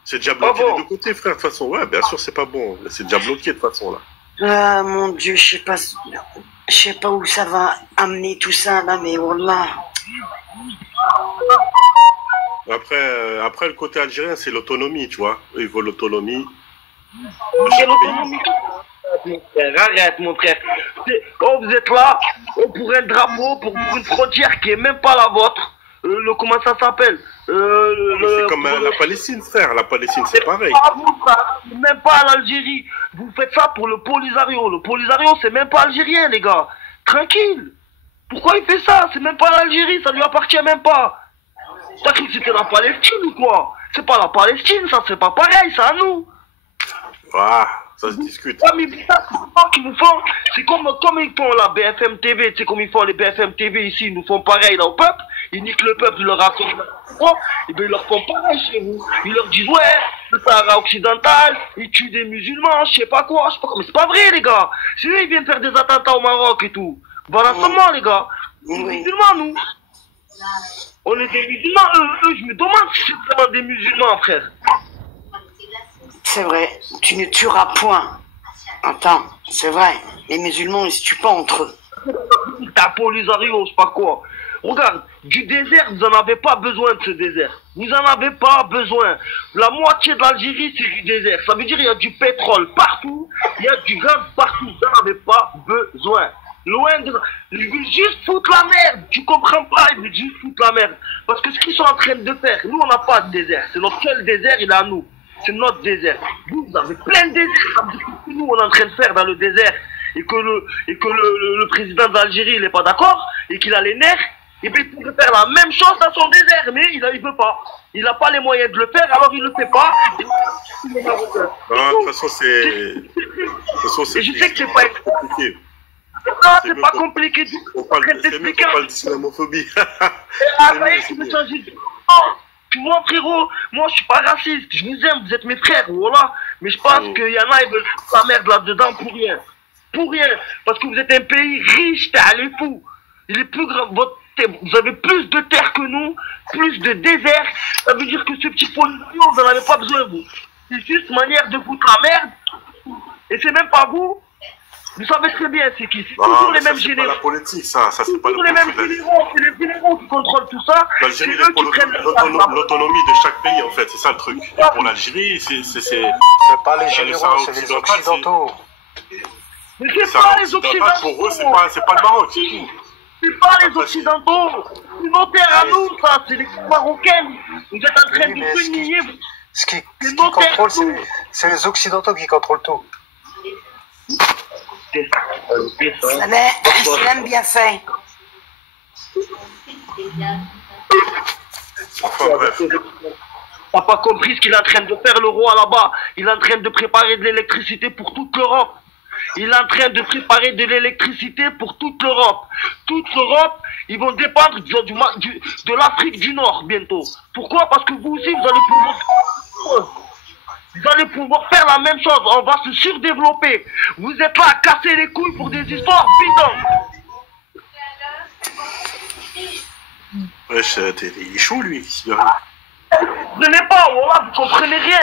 C'est déjà bloqué des deux côtés, frère, de toute façon. Ouais, bien sûr, c'est pas bon. C'est déjà bloqué, de toute façon, là. Ah, mon Dieu, je sais pas où ça va amener tout ça, là, mais wallah. Après, le côté algérien, c'est l'autonomie, tu vois. Eux, ils veulent l'autonomie. Arrête, mon frère. Quand vous êtes là, pour un drapeau, pour une frontière qui est même pas la vôtre, comment ça s'appelle c'est comme la Palestine, frère. La Palestine, c'est pareil. Pas vous, même pas l'Algérie. Vous faites ça pour le Polisario. Le Polisario, c'est même pas algérien, les gars. Tranquille. Pourquoi il fait ça? C'est même pas l'Algérie, ça lui appartient même pas. T'as cru que c'était la Palestine ou quoi? C'est pas la Palestine, ça, c'est pas pareil, c'est à nous. Ah, ça se discute. Ouais, mais ça, c'est pas qu'ils nous font. C'est comme ils font la BFM TV, tu sais, comme ils font les BFM TV ici, ils nous font pareil là au peuple. Ils niquent le peuple, ils leur racontent. Et bien ils leur font pareil chez vous. Ils leur disent, ouais, le Sahara occidental, ils tuent des musulmans, je sais pas quoi. Mais c'est pas vrai, les gars. C'est eux, ils viennent faire des attentats au Maroc et tout. Voilà seulement, les gars. On est musulmans, nous. On est des musulmans, eux, je me demande si c'est vraiment des musulmans, frère. C'est vrai, tu ne tueras point. Attends, c'est vrai, les musulmans, ils se tuent pas entre eux. T'as Polisario, je sais pas quoi. Regarde, du désert, vous en avez pas besoin de ce désert. Vous en avez pas besoin. La moitié de l'Algérie, c'est du désert. Ça veut dire qu'il y a du pétrole partout, il y a du gaz partout. Vous en avez pas besoin. Loin de... Ils veulent juste foutre la merde. Tu comprends pas, ils veulent juste foutre la merde. Parce que ce qu'ils sont en train de faire, nous, on n'a pas de désert. C'est notre seul désert, il est à nous. C'est notre désert. Vous avez plein de déserts. Ça veut dire que nous, on est en train de faire dans le désert. Et que le président d'Algérie, il n'est pas d'accord. Et qu'il a les nerfs. Et puis il peut faire la même chose dans son désert. Mais il peut pas. Il n'a pas les moyens de le faire, alors il ne le fait pas. Non, de toute façon, c'est... Et je sais que c'est pas compliqué. Non, c'est pas compliqué du tout. On parle d'islamophobie. Tu vois, frérot, moi je suis pas raciste, je vous aime, vous êtes mes frères, voilà. Mais je pense qu'il y en a, ils veulent foutre la merde là-dedans pour rien. Pour rien. Parce que vous êtes un pays riche, t'es les fous. Il est plus grand, vous avez plus de terre que nous, plus de désert. Ça veut dire que ce petit pollution, vous n'en avez pas besoin, vous. C'est juste une manière de foutre la merde. Et c'est même pas vous. Vous savez très bien c'est qui. C'est toujours les mêmes généraux. C'est pas la politique, ça c'est pas toujours les mêmes généraux. C'est les généraux qui contrôlent tout ça. L'Algérie, c'est pour l'autonomie de chaque pays, en fait. C'est ça le truc. Et pour l'Algérie, c'est pas les généraux, c'est les occidentaux. Mais c'est pas les occidentaux. Pour eux, c'est pas le Maroc, c'est tout. C'est pas les occidentaux. C'est nos terres à nous, ça. C'est les Marocaines. Vous êtes en train de tout nier. Ce qui contrôle, c'est les occidentaux qui contrôlent tout. Salam bien fait. Enfin bref. T'as pas compris ce qu'il est en train de faire le roi là-bas. Il est en train de préparer de l'électricité pour toute l'Europe. Il est en train de préparer de l'électricité pour toute l'Europe. Toute l'Europe, ils vont dépendre de l'Afrique du Nord bientôt. Pourquoi? Parce que vous aussi, vous allez pouvoir faire la même chose. On va se surdévelopper. Vous êtes là à casser les couilles pour des histoires bidons. Wesh, il est chaud lui. Vous n'êtes pas, voilà, vous comprenez rien.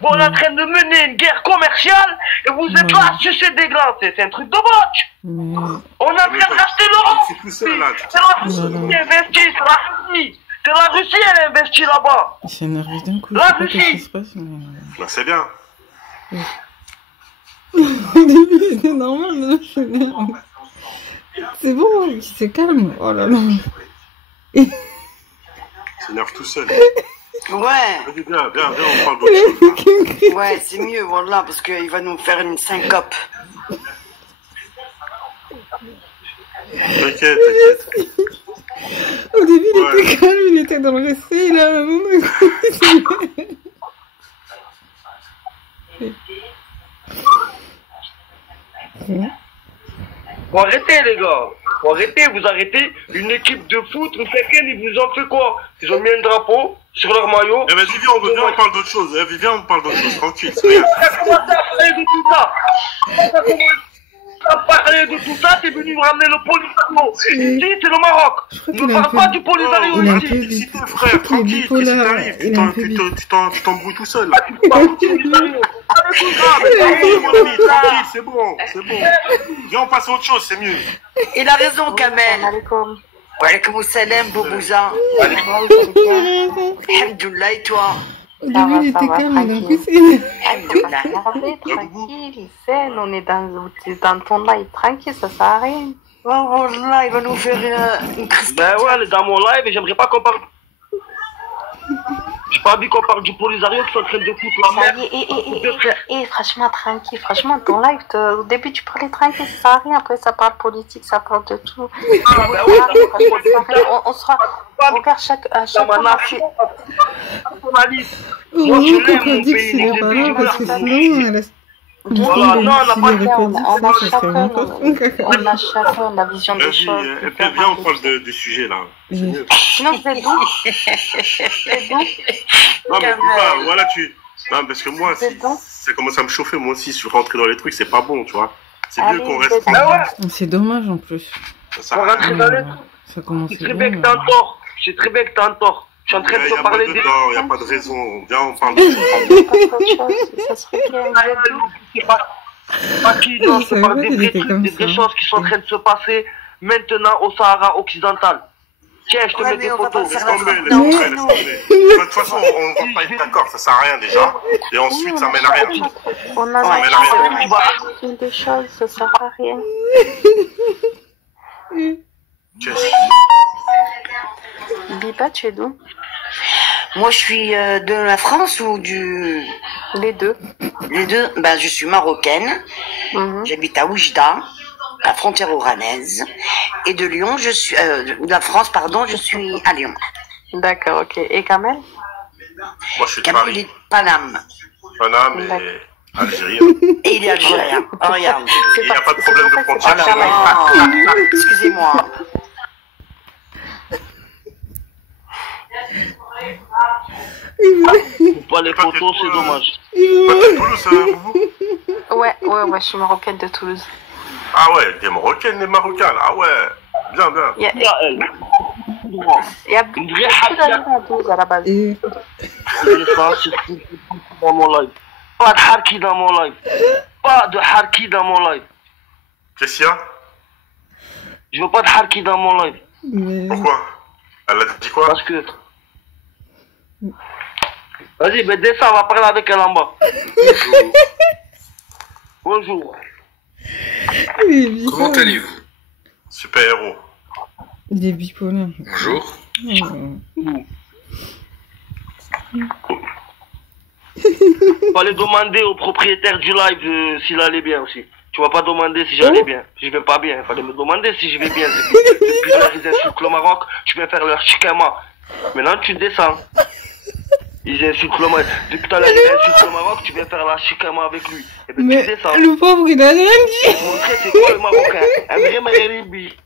Vous êtes en train de mener une guerre commerciale et vous êtes là à sucer des glands. C'est un truc de botch. On est en train de racheter l'Europe. C'est la Russie qui investit, c'est la Russie. C'est la Russie, elle investit là-bas. Il s'énerve d'un coup. La Qu'est-ce qui Russie. se passe? Bah, c'est bien. Au début, c'était normal, mais là, je s'énerve. C'est bon, il se calme. Oh là là. Il s'énerve tout seul. Ouais. Viens, on parle d'autre chose. Ouais, c'est mieux, voilà, parce qu'il va nous faire une syncope. T'inquiète. Au début, il était calme, il était dans le respect, là, Faut arrêter, les gars. Faut arrêter, vous arrêtez. Une équipe de foot, vous faites ils vous ont fait quoi? Ils ont mis un drapeau sur leur maillot. Eh, vas-y, viens, on parle d'autre chose. Eh, viens, on parle d'autre chose, tranquille. C'est rien. On a commencé à parler de tout ça. On a commencé à parler de tout ça, t'es venu me ramener le Polisario. Ici, c'est le Maroc. Ne parle pas du Polisario ici. Frère, tranquille, qu'est-ce qui t'arrive? Tu t'embrouilles tout seul. Tranquille, c'est bon. Viens, on passe à autre chose, c'est mieux. Il a raison, Kamel. Wa alaykoum salam, Boubouza. Alhamdoulilah, et toi? Au début, il était calme, il a poussé. Tranquille, zen, on est dans ton live, tranquille, ça sert à rien. Oh, voilà, il va nous faire une crise. Ben ouais, elle est dans mon live et j'aimerais pas qu'on parle. J'ai pas envie qu'on parle du Polisario qui sont en train de foutre la merde. Et franchement, tranquille, franchement, ton live, au début, tu parlais tranquille, ça sert à rien, après, ça parle politique, ça parle de tout. Ah, ben ouais, on sera. Regarde, à chaque fois, moi, je Heureusement l'aime, qu'on mon dit que pays. c'est les parents, parce que sinon, elle a... Voilà, non, on n'a pas de on a chacun la vision des choses. Et puis, viens, on parle du sujet, là. C'est mieux. Sinon, c'est d'où? C'est d'où? Non, mais voilà, non, parce que moi, si ça commence à me chauffer, moi aussi, je rentre dans les trucs, c'est pas bon, tu vois. C'est mieux qu'on reste tranquille. C'est dommage, en plus. On rentre dans les trucs. Ça commence C'est très bien que t'as un tort. C'est très bien que t'as un tort. Je suis en train de te parler des... Il n'y a pas de raison. Viens, on parle de choses. Ça serait bien. Pas qui, non, je parle des vrais trucs, des vraies choses qui sont en train de se passer maintenant au Sahara occidental. Tiens, je te mets des photos. Laisse tomber. De toute façon, on ne va pas être d'accord, ça sert à rien déjà. Et ensuite, ça mène à rien. On a des choses, ça sert à rien. Biba, tu es d'où? Moi, je suis de la France ou du... Les deux. Les deux. Ben, je suis marocaine. J'habite à Oujda, la frontière oranaise. Et de Lyon, je suis... de la France, pardon, je suis à Lyon. D'accord, ok. Et Kamel? Moi, je suis de Kamel, Paris. il est de Paname. Paname et algérien. Et il est algérien. Oh, regarde. Il n'y a pas de problème de frontière. Excusez-moi. Pas les photos, c'est dommage. Pas de Toulouse, vous? Ouais, je suis marocaine de Toulouse. Ah ouais, des Marocaines, des Marocains. Ah ouais, bien. Il y a beaucoup d'Algériens à Toulouse à la base. C'est dans mon live. Pas de harki dans mon live. Pas de harki dans mon live. Qu'est-ce qu'il y a? Je veux pas de harki dans mon live. Mais... Pourquoi? Elle a dit quoi? Parce que... Vas-y, ben descends, on va parler avec elle en bas. Bonjour. Comment allez-vous? Super héros. Il est bipolaire. Bonjour. Fallait demander au propriétaire du live s'il allait bien aussi. Tu vas pas demander si j'allais bien. Si je vais pas bien, il fallait me demander si je vais bien. Depuis là, ils insultent le Maroc, tu viens faire leur chikama. Maintenant, tu descends. Ils insultent le Maroc. Depuis tout à l'heure, ils insultent le Maroc, tu viens faire la chikama avec lui. Et ben, mais tu descends. le pauvre, il a rien dit. Pour montrer c'est quoi le Marocain. Un vrai Maghrébi.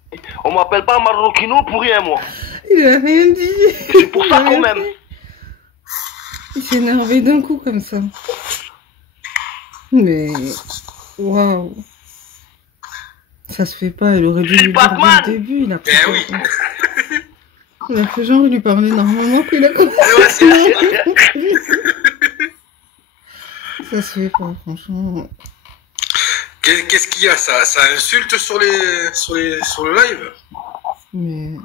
On m'appelle pas Maroquino pour rien, moi. Il a rien dit. Et c'est pour ça qu'on m'aime. Il s'est énervé d'un coup comme ça. Mais... Waouh. Ça se fait pas, il aurait dû lui dire dès le début. Il a fait oui. Il a fait genre, il lui parlait normalement, puis il a commencé. Ça se fait pas, franchement. Qu'est-ce qu'il y a? Ça insulte sur le live? Mais...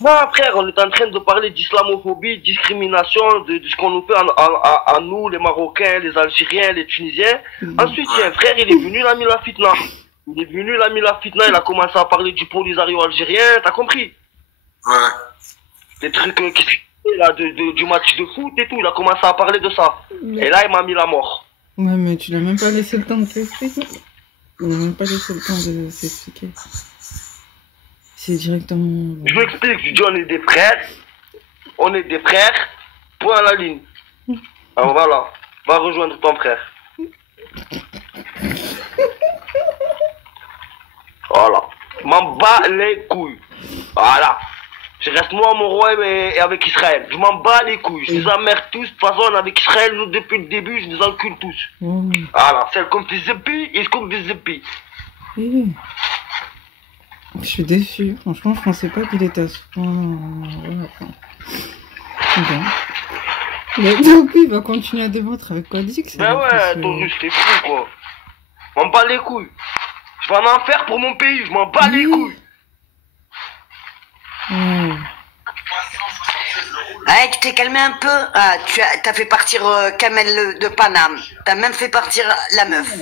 Non, frère, on est en train de parler d'islamophobie, discrimination, de ce qu'on nous fait à nous, les Marocains, les Algériens, les Tunisiens. Ensuite, il y a un frère, il est venu, il a mis la fitna. Il est venu, il a mis la fitna, il a commencé à parler du Polisario algérien, t'as compris? Ouais. Des trucs là, du match de foot et tout, il a commencé à parler de ça. Et là, il m'a mis la mort. Ouais, mais tu l'as même pas laissé le temps de s'expliquer. Il n'a même pas laissé le temps de s'expliquer. C'est directement... Je m'explique, je dis on est des frères. On est des frères. Point à la ligne. Alors voilà, va rejoindre ton frère. Voilà. M'en bats les couilles. Voilà. Je reste moi, mon roi, et avec Israël. Je m'en bats les couilles. Je les emmerde tous. De toute façon, avec Israël, nous, depuis le début, je les encule tous. Voilà. Celle comme des épis, et comme des épis. Je suis déçue. Franchement, je pensais pas qu'il était à ce point. Mais donc, il va continuer à débattre avec Quadix. Ben ouais, Taurus, t'es fou, quoi. Je m'en bats les couilles. Je vais en faire pour mon pays. Je m'en bats les couilles. Ouais, tu t'es calmé un peu. Ah, t'as fait partir Kamel de Paname. T'as même fait partir la meuf.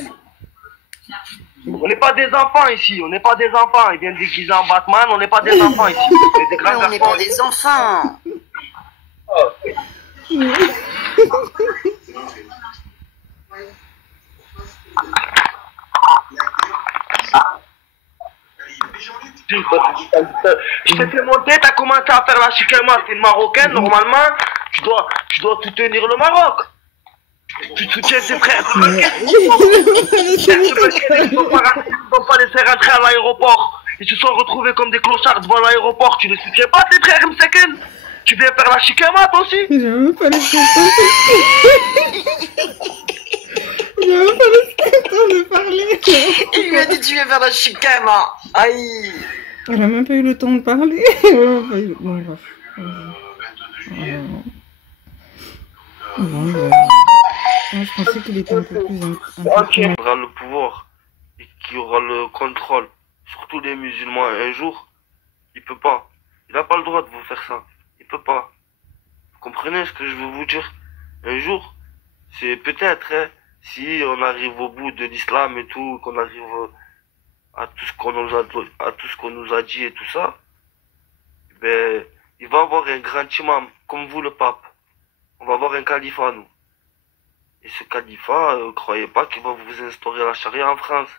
On n'est pas des enfants ici, on n'est pas des enfants. Ils viennent déguiser en Batman, on n'est pas des enfants ici. On est des grands on n'est pas des enfants. Je t'ai fait monter, t'as commencé à faire la chicane, t'es une Marocaine, normalement, tu dois soutenir le Maroc. Tu soutiens tes frères. Ils ne vont pas laisser rentrer à l'aéroport. Ils se sont retrouvés comme des clochards devant l'aéroport. Tu ne soutiens pas tes frères, Mseken? Tu viens faire la chicama, toi aussi? J'ai même pas laissé J'ai même pas laissé le temps de parler. Il lui a dit tu viens faire la chicama. Aïe. Elle a même pas eu le temps de parler. Bon, bref. Moi, je pensais qu'il était un peu plus... Qui aura le pouvoir et qui aura le contrôle, surtout les musulmans, un jour, il peut pas. Il n'a pas le droit de vous faire ça. Il peut pas. Vous comprenez ce que je veux vous dire? Un jour, c'est peut-être, hein, si on arrive au bout de l'islam et tout, qu'on arrive à tout ce qu'on nous a dit et tout ça, ben, il va avoir un grand imam, comme vous le pape. On va avoir un califat, nous. Et ce califat, croyez pas qu'il va vous instaurer la charia en France.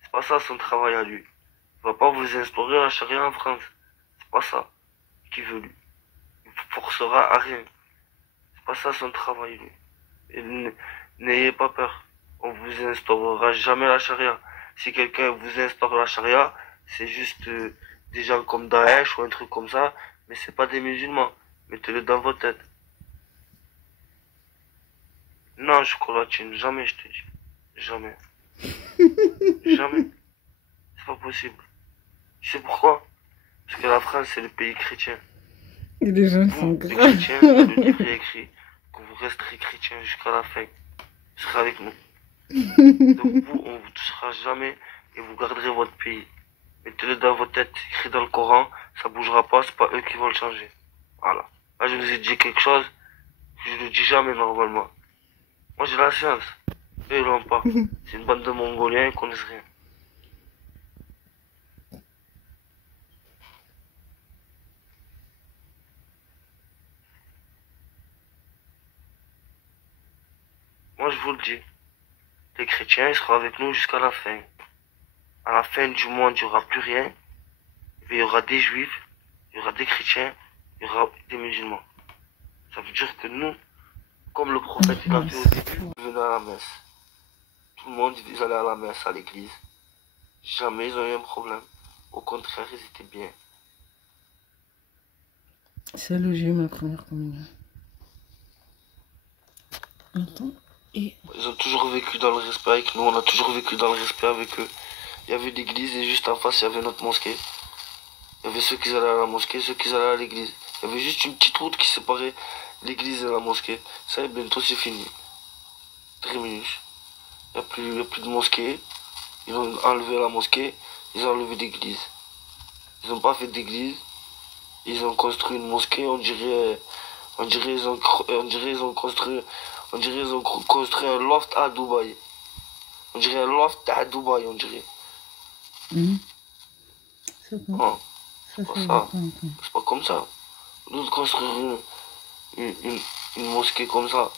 C'est pas ça son travail à lui. Il va pas vous instaurer la charia en France. C'est pas ça qu'il veut lui. Il vous forcera à rien. C'est pas ça son travail lui. Et n'ayez pas peur. On vous instaurera jamais la charia. Si quelqu'un vous instaure la charia, c'est juste des gens comme Daesh ou un truc comme ça, mais c'est pas des musulmans. Mettez-le dans vos têtes. Non, chocolatine, jamais je te dis. Jamais. Jamais. C'est pas possible. Tu sais pourquoi? Parce que la France, c'est le pays chrétien. Et les gens sont les graves. chrétiens, le livre est écrit que vous resterez chrétiens jusqu'à la fin. Vous serez avec nous. Donc vous, on vous touchera jamais. et vous garderez votre pays. Mettez-le dans votre tête, écrit dans le Coran, ça bougera pas, c'est pas eux qui vont le changer. Voilà. Là, je vous ai dit quelque chose que je ne dis jamais normalement. Moi, j'ai la science. Eux, ils l'ont pas. C'est une bande de Mongoliens, ils connaissent rien. Moi, je vous le dis. Les chrétiens, ils seront avec nous jusqu'à la fin. À la fin du monde, il n'y aura plus rien. Il y aura des juifs, il y aura des chrétiens, il y aura des musulmans. Ça veut dire que nous, comme le prophète il a fait au début, ils venaient à la messe. Tout le monde, ils allaient à la messe, à l'église. Jamais ils ont eu un problème. Au contraire, ils étaient bien. C'est là où j'ai eu ma première communion. Attends. Et... Ils ont toujours vécu dans le respect avec nous, on a toujours vécu dans le respect avec eux. Il y avait l'église et juste en face, il y avait notre mosquée. Il y avait ceux qui allaient à la mosquée, ceux qui allaient à l'église. Il y avait juste une petite route qui séparait l'église et la mosquée. Ça y est, bientôt c'est fini. Terminus. Il n'y a plus de mosquée. Ils ont enlevé la mosquée, ils ont enlevé l'église. Ils n'ont pas fait d'église. Ils ont construit une mosquée, on dirait ils ont construit un loft à Dubaï. On dirait un loft à Dubaï, on dirait. C'est bon. Oh, c'est pas ça. C'est pas comme ça. Nous de construire une mosquée comme ça.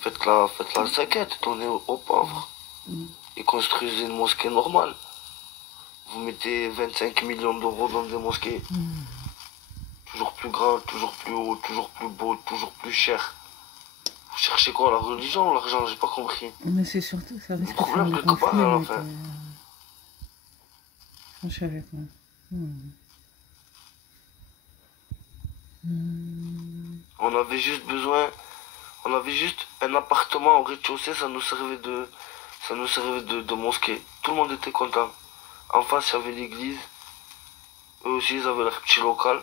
Faites-la zaquette, donnez aux pauvres. Et construisez une mosquée normale. Vous mettez 25 millions d'euros dans des mosquées. Toujours plus grand, toujours plus haut, toujours plus beau, toujours plus cher. Vous cherchez quoi, la religion ou l'argent? J'ai pas compris. Mais c'est surtout ça risque le problème de quelque part à la fin. Je avec moi. On avait juste besoin, on avait juste un appartement au rez-de-chaussée, ça nous servait de mosquée. Tout le monde était content. En face, il y avait l'église. Eux aussi, ils avaient leur petit local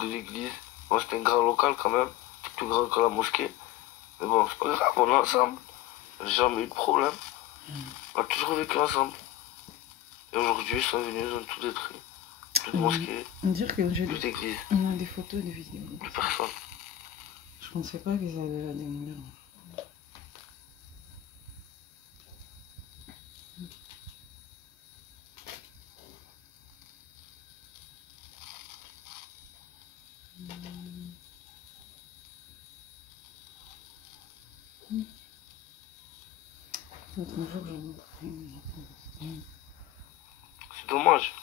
de l'église. Bon, c'était un grand local quand même, plus grand que la mosquée. Mais bon, c'est pas grave, on est ensemble. J'ai jamais eu de problème. On a toujours vécu ensemble. Et aujourd'hui, ils sont venus, ils ont tout détruit. Plus de mosquée, plus d'église. On a des photos, des vidéos. Plus personne. Je pensais pas qu'ils allaient la démolir. C'est dommage.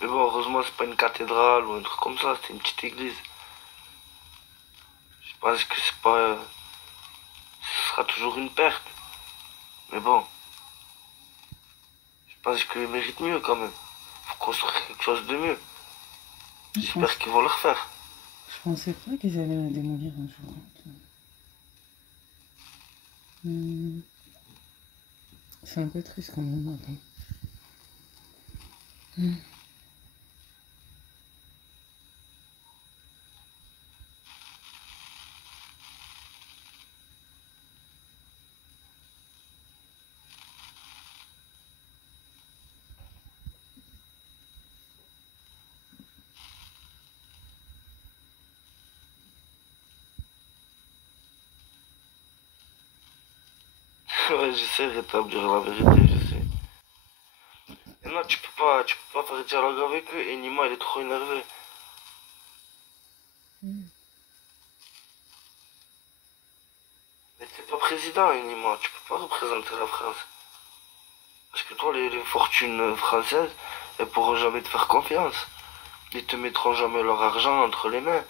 Mais bon, heureusement, c'est pas une cathédrale ou un truc comme ça, c'est une petite église. Je pense que c'est pas... ce sera toujours une perte. Mais bon. Je pense qu'ils méritent mieux quand même. Faut construire quelque chose de mieux. J'espère qu'ils vont le refaire. Je pensais pas qu'ils allaient la démolir un jour. C'est un peu triste quand même. Ouais, j'essaie de rétablir la vérité, je sais. Et non, tu peux pas faire dialogue avec eux. Et Nima, il est trop énervé. Mais t'es pas président, Nima. Tu peux pas représenter la France. Parce que toi, les fortunes françaises, elles pourront jamais te faire confiance. Ils te mettront jamais leur argent entre les mains.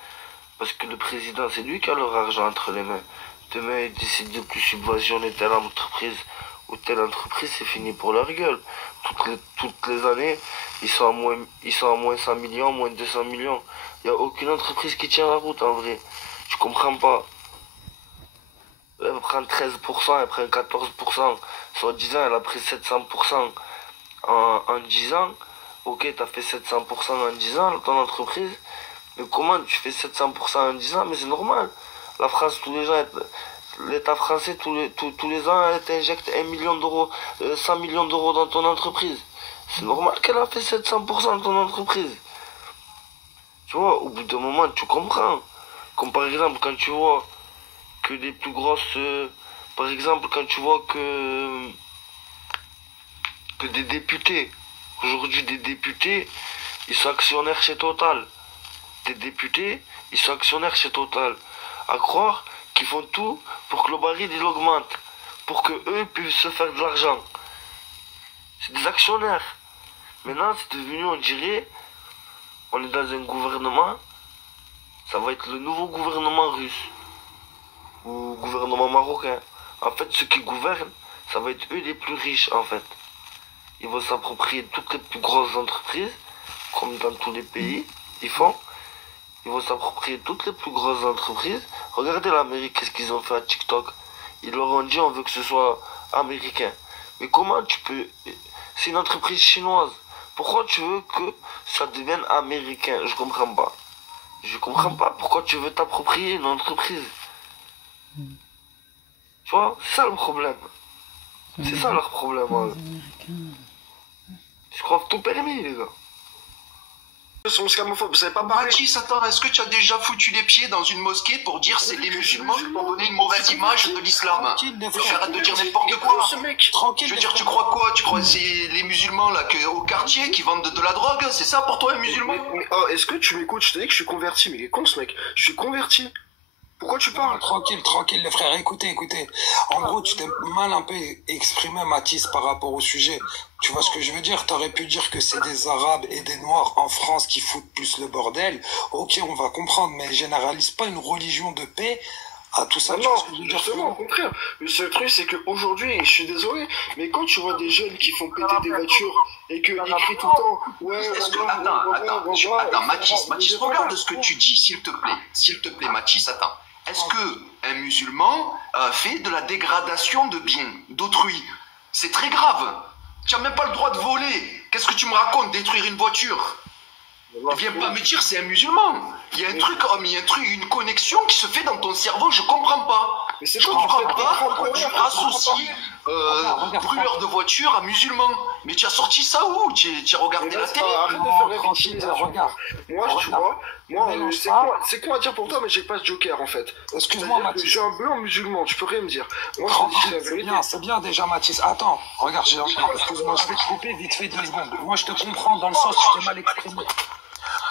Parce que le président, c'est lui qui a leur argent entre les mains. Demain, ils décident de plus subventionner telle entreprise ou telle entreprise, c'est fini pour leur gueule. Toutes les années, ils sont à moins 100 millions, moins 200 millions. Il n'y a aucune entreprise qui tient la route en vrai. Je comprends pas. Elle prend 13%, elle prend 14%. Soit 10 ans, elle a pris 700% en 10 ans. Ok, t'as fait 700% en 10 ans, ton entreprise. Mais comment tu fais 700% en 10 ans? Mais c'est normal. La France, tous les gens, l'État français, tous les ans, t'injecte 1 million d'euros, 100 millions d'euros dans ton entreprise. C'est normal qu'elle a fait 700% de ton entreprise. Tu vois, au bout d'un moment, tu comprends. Comme par exemple, quand tu vois que les plus grosses... par exemple, quand tu vois que des députés, aujourd'hui des députés, ils sont actionnaires chez Total. Des députés, ils sont actionnaires chez Total. À croire qu'ils font tout pour que le baril il augmente. Pour que eux puissent se faire de l'argent. C'est des actionnaires. Maintenant, c'est devenu, on dirait, on est dans un gouvernement, ça va être le nouveau gouvernement russe. Ou gouvernement marocain. En fait, ceux qui gouvernent, ça va être eux les plus riches, en fait. Ils vont s'approprier toutes les plus grosses entreprises, comme dans tous les pays, ils font. Ils vont s'approprier toutes les plus grosses entreprises. Regardez l'Amérique, qu'est-ce qu'ils ont fait à TikTok. Ils leur ont dit, on veut que ce soit américain. Mais comment tu peux... C'est une entreprise chinoise. Pourquoi tu veux que ça devienne américain? Je comprends pas. Je comprends pas pourquoi tu veux t'approprier une entreprise. Tu vois, c'est ça le problème. C'est ça leur problème. Je crois que tout permis, les gars. Sont islamophobes, vous savez pas parler. Mathis, attends, est-ce que tu as déjà foutu les pieds dans une mosquée pour dire c'est les musulmans qui ont donné une mauvaise image de l'islam? Arrête de dire n'importe quoi. Ce mec, tranquille. Je veux dire, tu crois quoi? Tu crois que c'est les musulmans là au quartier qui vendent de la drogue? C'est ça pour toi un musulman? Oh, est-ce que tu m'écoutes? Je te dis que je suis converti, mais il est con ce mec. Je suis converti. Pourquoi tu parles? Tranquille, les frères, écoutez. En gros, tu t'es mal un peu exprimé, Mathis, par rapport au sujet. Tu vois ce que je veux dire? T'aurais pu dire que c'est des Arabes et des Noirs en France qui foutent plus le bordel. Ok, on va comprendre, mais généralise pas une religion de paix à tout ça. Non, justement, au contraire. Le seul truc, c'est qu'aujourd'hui, je suis désolé, mais quand tu vois des jeunes qui font péter des voitures et qu'ils crient tout le temps, ouais, attends, Mathis, regarde ce que tu dis, s'il te plaît, Mathis, attends. Est-ce que un musulman fait de la dégradation de biens d'autrui? C'est très grave. Tu n'as même pas le droit de voler. Qu'est-ce que tu me racontes, détruire une voiture? Viens pas me dire c'est un musulman. Il y a un truc, une connexion qui se fait dans ton cerveau, je comprends pas. Je comprends pas que tu associes brûleur de voiture à musulman. Mais tu as sorti ça où? Tu as regardé la télé? Arrête de faire la victimisation. Regarde. Moi, tu vois, c'est quoi à dire pour toi, mais j'ai pas de joker en fait. Excuse-moi, Mathis. J'ai un blanc musulman, tu peux rien me dire. Moi, c'est bien déjà, Mathis. Attends, regarde, excuse-moi, je vais te couper vite fait 2 secondes. Moi, je te comprends dans le sens où je t'ai mal exprimé.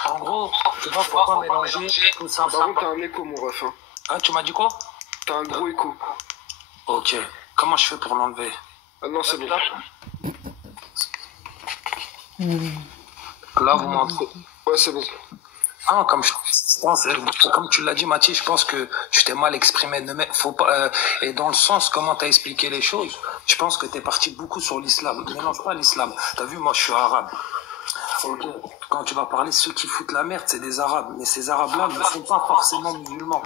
En gros, tu vois, faut pas mélanger tout ça. Par contre, t'as un écho, mon ref. Hein. Ah, tu m'as dit quoi? T'as un gros écho. Ok. Comment je fais pour l'enlever? Ah non, c'est bon. Là, vous m'entendez? Ouais, c'est bon. Ah, comme tu l'as dit, Mathis, je pense que tu t'es mal exprimé. Faut pas, et dans le sens, comment tu as expliqué les choses, je pense que tu es parti beaucoup sur l'islam. Mélange pas l'islam. Tu as vu, moi, je suis arabe. Okay. Quand tu vas parler, ceux qui foutent la merde, c'est des arabes. Mais ces arabes-là ne sont pas forcément musulmans.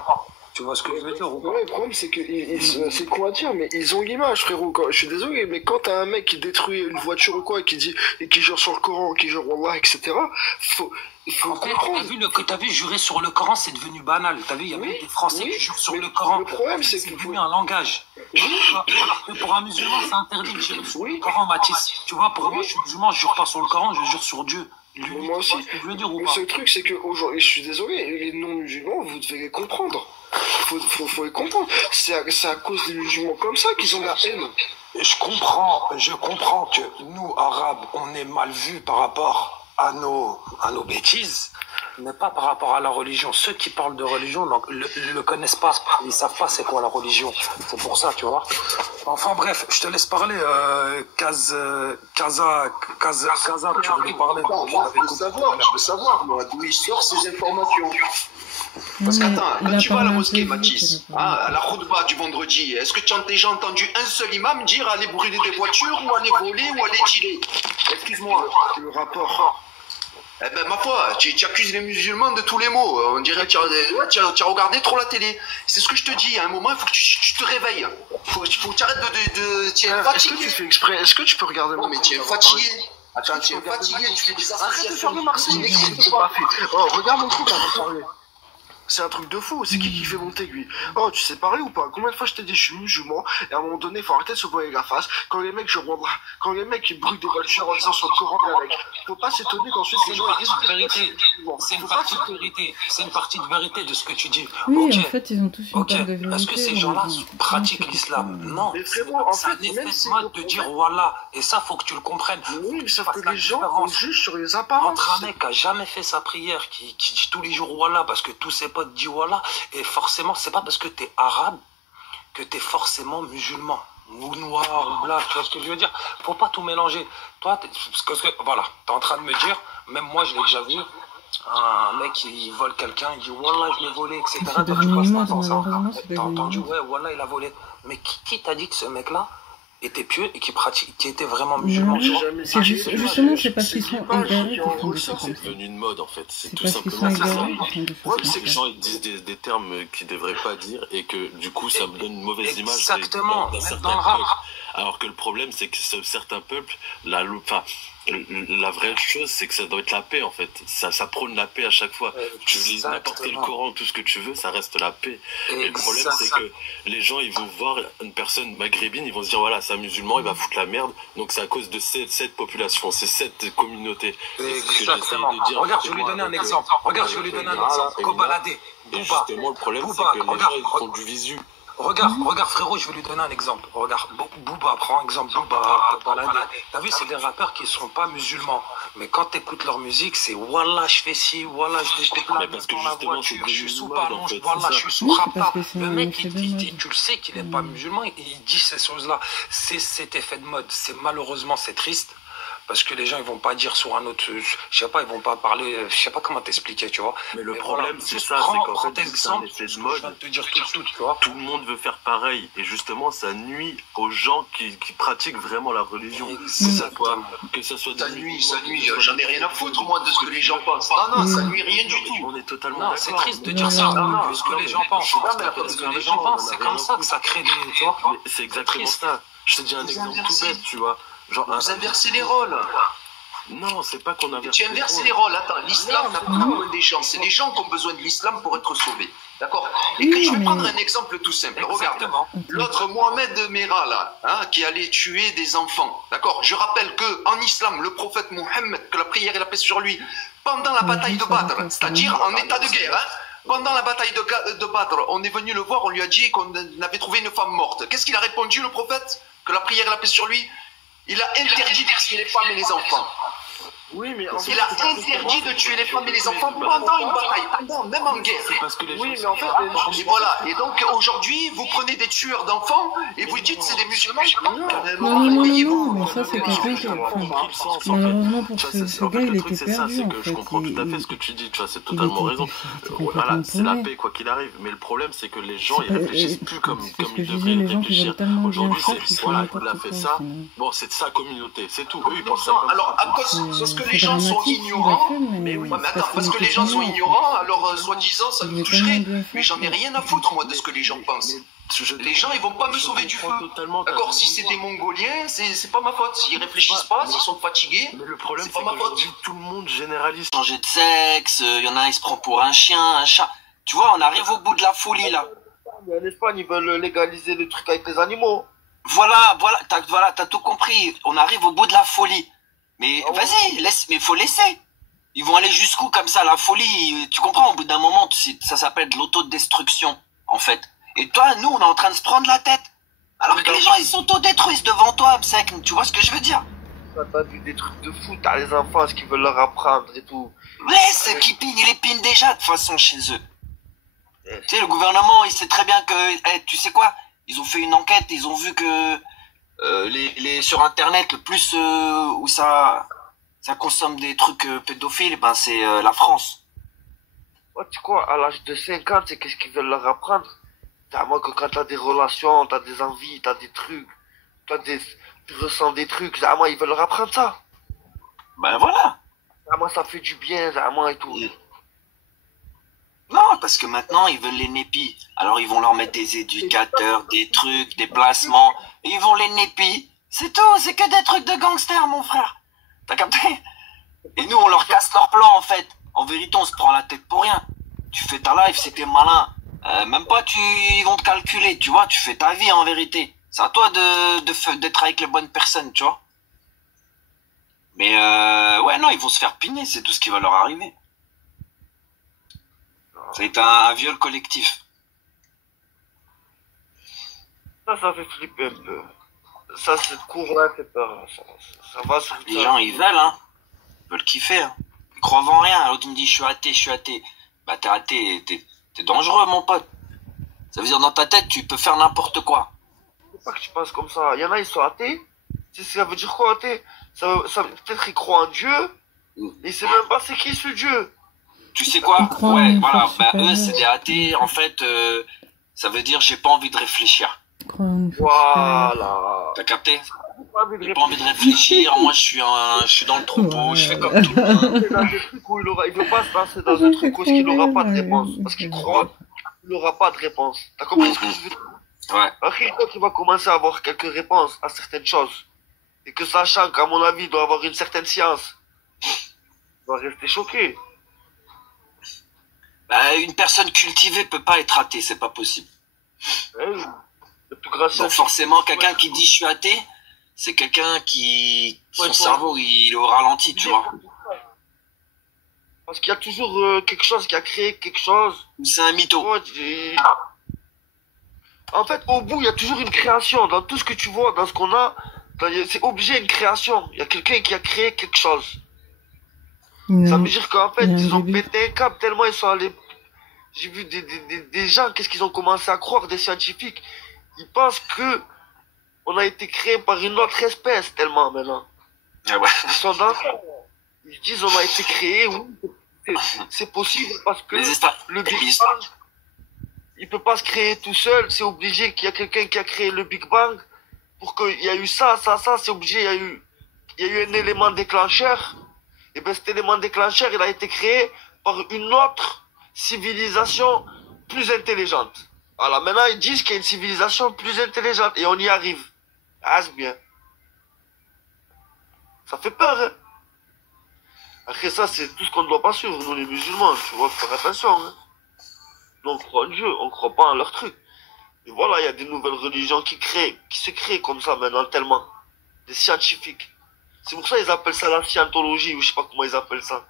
Tu vois ce que je veux dire ou pas? Ouais, le problème, c'est que c'est quoi à dire, mais ils ont l'image, frérot. Je suis désolé, mais quand t'as un mec qui détruit une voiture ou quoi, et qui jure sur le Coran, qui jure Wallah, etc., il faut comprendre. T'as vu, jurer sur le Coran, c'est devenu banal. T'as vu, il y a même des Français qui jurent sur le Coran. Le problème, c'est que devenu un langage. Alors que pour un musulman, c'est interdit de jurer sur le Coran, Mathis. Tu vois, pour moi, je suis musulman, je jure pas sur le Coran, je jure sur Dieu. Moi aussi. Le seul truc, c'est que aujourd'hui, je suis désolé, les non-musulmans, vous devez les comprendre. Faut les comprendre. C'est à cause des musulmans comme ça qu'ils ont la haine. Je comprends que nous, Arabes, on est mal vus par rapport à nos bêtises, mais pas par rapport à la religion. Ceux qui parlent de religion le connaissent pas, ils savent pas c'est quoi la religion. C'est pour ça, tu vois. Enfin bref, je te laisse parler. Kaza, tu voulais parler. Je veux savoir, moi, d'où il sort ces informations. Parce qu'attends, quand tu vas à la mosquée, Mathis, à la khutba du vendredi, est-ce que tu as déjà entendu un seul imam dire aller brûler des voitures ou aller voler ou aller dealer? Excuse-moi. Le rapport. Eh ben, ma foi, tu accuses les musulmans de tous les maux. On dirait que tu as regardé trop la télé. C'est ce que je te dis. À un moment, il faut que tu te réveilles. Faut que tu arrêtes de tu es fatigué. Est-ce que tu fais exprès? Est-ce que tu peux regarder Non, mais tu es fatigué. Attends, tu es fatigué, tu fais des associations. Arrête de faire le Marseillais. Oh, regarde mon truc avant de parler. C'est un truc de fou. C'est qui fait monter lui? Oh, tu sais parler ou pas? Combien de fois je t'ai dit je suis musulman? Et à un moment donné, il faut arrêter de se voiler la face. Quand les mecs, quand les mecs ils brûlent des voitures en disant sur le Coran bien mec, faut pas s'étonner qu'ensuite ces gens ils disent vérité. C'est une partie de vérité. C'est une partie de vérité de ce que tu dis. Oui, en fait, ils ont tous une part de vérité. Est-ce que ces gens-là pratiquent l'islam? Non. Mais frérot, en c'est un fait, effet même si de mode de dire voilà. Et ça, faut que tu le comprennes. Oui, sauf que les gens on juge sur les apparences. Entre un mec qui a jamais fait sa prière, qui dit tous les jours voilà, parce que tous ses potes disent voilà, et forcément, c'est pas parce que t'es arabe que t'es forcément musulman. Ou noir, ou black, tu vois ce que je veux dire? Faut pas tout mélanger. Toi, parce que voilà, t'es en train de me dire, même moi je l'ai déjà vu, un mec il vole quelqu'un, il dit Wallah je l'ai volé, etc. Toi tu passes pas dans ça. T'as entendu, ouais, Wallah il a volé. Mais qui t'a dit que ce mec-là était pieux et qui était vraiment musulman? C'est justement, c'est parce qu'ils sont égarés qu'ils font des trucs comme ça. C'est devenu une mode en fait. C'est tout parce qu'ils simplement sont ça. égarés qu'ils font des choses comme C'est que ça. les gens ils disent des termes qu'ils devraient pas dire et que du coup ça me donne une mauvaise image Exactement, d'un certain dans le rap. peuple. Alors que le problème c'est que certains peuples, la vraie chose c'est que ça doit être la paix en fait. Ça prône la paix à chaque fois. Tu lis n'importe quel Coran, tout ce que tu veux, ça reste la paix. Et le problème c'est que les gens ils vont voir une personne maghrébine, ils vont se dire voilà c'est un musulman, il va foutre la merde. Donc c'est à cause de cette population, c'est cette communauté. Exactement. Regarde, je vais lui donner un exemple. Regarde, je vais lui donner un exemple. Kobalade, Et Booba. justement le problème c'est que les gens ils font du visu. Regarde frérot, je vais lui donner un exemple. Regarde, Booba, prends exemple Booba, Kobalade. T'as vu, c'est des rappeurs qui sont pas musulmans. Mais quand t'écoutes leur musique, c'est Wallah, je fais ci, Wallah, je découpe la meuf dans la voiture, je suis sous ballon, Wallah, je suis sous rapa. Le mec, tu le sais qu'il est pas musulman, et il dit ces choses-là. C'est cet effet de mode. Malheureusement, c'est triste. Parce que les gens, ils vont pas dire sur un autre, je sais pas, ils vont pas parler, je sais pas comment t'expliquer, tu vois. Mais le problème, c'est ça, c'est qu'en fait, c'est un effet de mode. Tout le monde veut faire pareil. Et justement, ça nuit aux gens qui pratiquent vraiment la religion. C'est ça, quoi. Que ça soit ça nuit, j'en ai rien à foutre, moi, de ce que les gens pensent. Non, ça nuit rien du tout. On est totalement d'accord. C'est triste de dire ça, de ce que les gens pensent. Parce que les gens pensent, c'est comme ça que ça crée des, tu vois. C'est exactement ça. Je te dis un exemple tout bête, tu vois. Genre, vous inversez les rôles. Non, c'est pas qu'on inverse. Tu inverses les rôles. Attends, l'islam n'a pas besoin des gens. C'est les gens qui ont besoin de l'islam pour être sauvés. D'accord? Et que je vais prendre un exemple tout simple. Regarde, l'autre Mohamed Merah, là, hein, qui allait tuer des enfants. D'accord? Je rappelle que en islam, le prophète Mohammed, que la prière et la paix sur lui, pendant la bataille de Badr, c'est-à-dire en état de guerre, hein, pendant la bataille de Badr, on est venu le voir, on lui a dit qu'on avait trouvé une femme morte. Qu'est-ce qu'il a répondu, le prophète? Que la prière et la paix sur lui? Il a interdit de tuer les femmes et les enfants. Oui, mais il a interdit de tuer les femmes et les enfants pendant une bataille, même en guerre. Oui, mais en fait, et voilà. Et donc aujourd'hui, vous prenez des tueurs d'enfants et vous dites c'est des musulmans. Non, mais ça c'est quelqu'un qui malheureusement pour ce gars, il était perdu en fait. Je comprends tout à fait ce que tu dis, tu vois, c'est totalement raison. Voilà, c'est la paix quoi qu'il arrive. Mais le problème c'est que les gens ils réfléchissent plus comme ils devraient réfléchir. Aujourd'hui, c'est voilà, il a fait ça. Bon, c'est de sa communauté, c'est tout. Eux ils pensent ça. Alors à cause que les gens sont ignorants, mais oui, mais attends, parce que les gens sont ignorants, alors soi-disant ça nous toucherait, mais j'en ai rien à foutre moi de ce que les gens pensent. Les gens ils vont pas me sauver du feu. D'accord, si c'est des Mongoliens, c'est pas ma faute. S'ils réfléchissent pas, s'ils sont fatigués, mais le problème c'est que tout le monde généralise. Changer de sexe, il y en a il se prend pour un chien, un chat. Tu vois, on arrive au bout de la folie là. En Espagne, ils veulent légaliser le truc avec les animaux. Voilà, t'as tout compris. On arrive au bout de la folie. Mais vas-y, mais faut laisser. Ils vont aller jusqu'où comme ça, la folie, tu comprends, au bout d'un moment, ça s'appelle de l'autodestruction, en fait. Et toi, nous, on est en train de se prendre la tête. Alors que les gens, ils s'autodétruisent devant toi, Msek, tu vois ce que je veux dire? T'as vu des trucs de fou, t'as les enfants, ce qu'ils veulent leur apprendre et tout. Laisse qu'ils pignent, ils les pignent déjà, de toute façon, chez eux. Tu sais, le gouvernement, il sait très bien que, tu sais quoi, ils ont fait une enquête, ils ont vu que sur internet le plus où ça consomme des trucs pédophiles, ben c'est la France. Ouais, tu crois, à l'âge de 5 ans, c'est qu'est-ce qu'ils veulent leur apprendre? À moi que quand t'as des relations, t'as des envies, t'as des trucs, tu ressens des trucs, à moi ils veulent leur apprendre ça. Ben voilà. À moi ça fait du bien, à moi et tout. Non, parce que maintenant, ils veulent les népis. Alors, ils vont leur mettre des éducateurs, des trucs, des placements. Et ils vont les népis. C'est tout, c'est que des trucs de gangsters, mon frère. T'as capté? Et nous, on leur casse leur plan, en fait. En vérité, on se prend la tête pour rien. Tu fais ta live, c'était malin. Même pas, ils vont te calculer, tu vois. Tu fais ta vie en vérité. C'est à toi d'être avec les bonnes personnes, tu vois. Mais ouais, non, ils vont se faire piner, c'est tout ce qui va leur arriver. C'est un viol collectif. Ça fait flipper un peu. Ça, cette cour-là fait peur. Ça va sur Les gens, ils veulent, hein. Ils veulent kiffer, hein. Ils croient en rien. L'autre, il me dit, je suis athée. Bah, t'es athée, t'es dangereux, mon pote. Ça veut dire, dans ta tête, tu peux faire n'importe quoi. Faut pas que tu penses comme ça. Il y en a, ils sont athées. Ça veut dire quoi, athée? Peut-être ils croient en Dieu, mais c'est même pas c'est qui ce Dieu. Tu sais quoi? Ouais, voilà. Bah, eux, c'est des athées. En fait, ça veut dire, j'ai pas envie de réfléchir. Voilà. T'as capté? J'ai pas envie de réfléchir. Moi, je suis dans le troupeau. Je fais comme tout le monde. Il veut pas se lancer dans un truc où il n'aura pas de réponse. Parce qu'il croit qu'il n'aura pas de réponse. T'as compris ce que je veux dire? Ouais. Après, quand il va commencer à avoir quelques réponses à certaines choses, et que sachant qu'à mon avis, il doit avoir une certaine science, il va rester choqué. Bah, une personne cultivée peut pas être athée, c'est pas possible. Oui. Donc forcément, quelqu'un qui dit je suis athée, c'est quelqu'un qui... Son cerveau, il est au ralenti, tu vois. Parce qu'il y a toujours quelque chose qui a créé quelque chose. C'est un mytho. En fait, au bout, il y a toujours une création. Dans tout ce que tu vois, dans ce qu'on a, c'est obligé une création. Il y a quelqu'un qui a créé quelque chose. Ça veut dire qu'en fait, ils ont pété un câble tellement ils sont allés... J'ai vu des gens, qu'est-ce qu'ils ont commencé à croire, des scientifiques. Ils pensent que on a été créé par une autre espèce tellement maintenant. Ah ouais. Ils sont dans ça. Ils disent on a été créé, oui, c'est possible parce que le Big Bang, il peut pas se créer tout seul. C'est obligé qu'il y a quelqu'un qui a créé le Big Bang pour qu'il y a eu ça. C'est obligé. Il y a eu un élément déclencheur. Et bien cet élément déclencheur, il a été créé par une autre civilisation plus intelligente. Voilà, maintenant ils disent qu'il y a une civilisation plus intelligente et on y arrive. Ah, c'est bien. Ça fait peur, hein. Après ça, c'est tout ce qu'on ne doit pas suivre, nous les musulmans, tu vois, faire attention, hein. Nous on croit en Dieu, on croit pas en leur truc. Et voilà, il y a des nouvelles religions qui se créent comme ça maintenant tellement. Des scientifiques. C'est pour ça qu'ils appellent ça la scientologie, ou je sais pas comment ils appellent ça.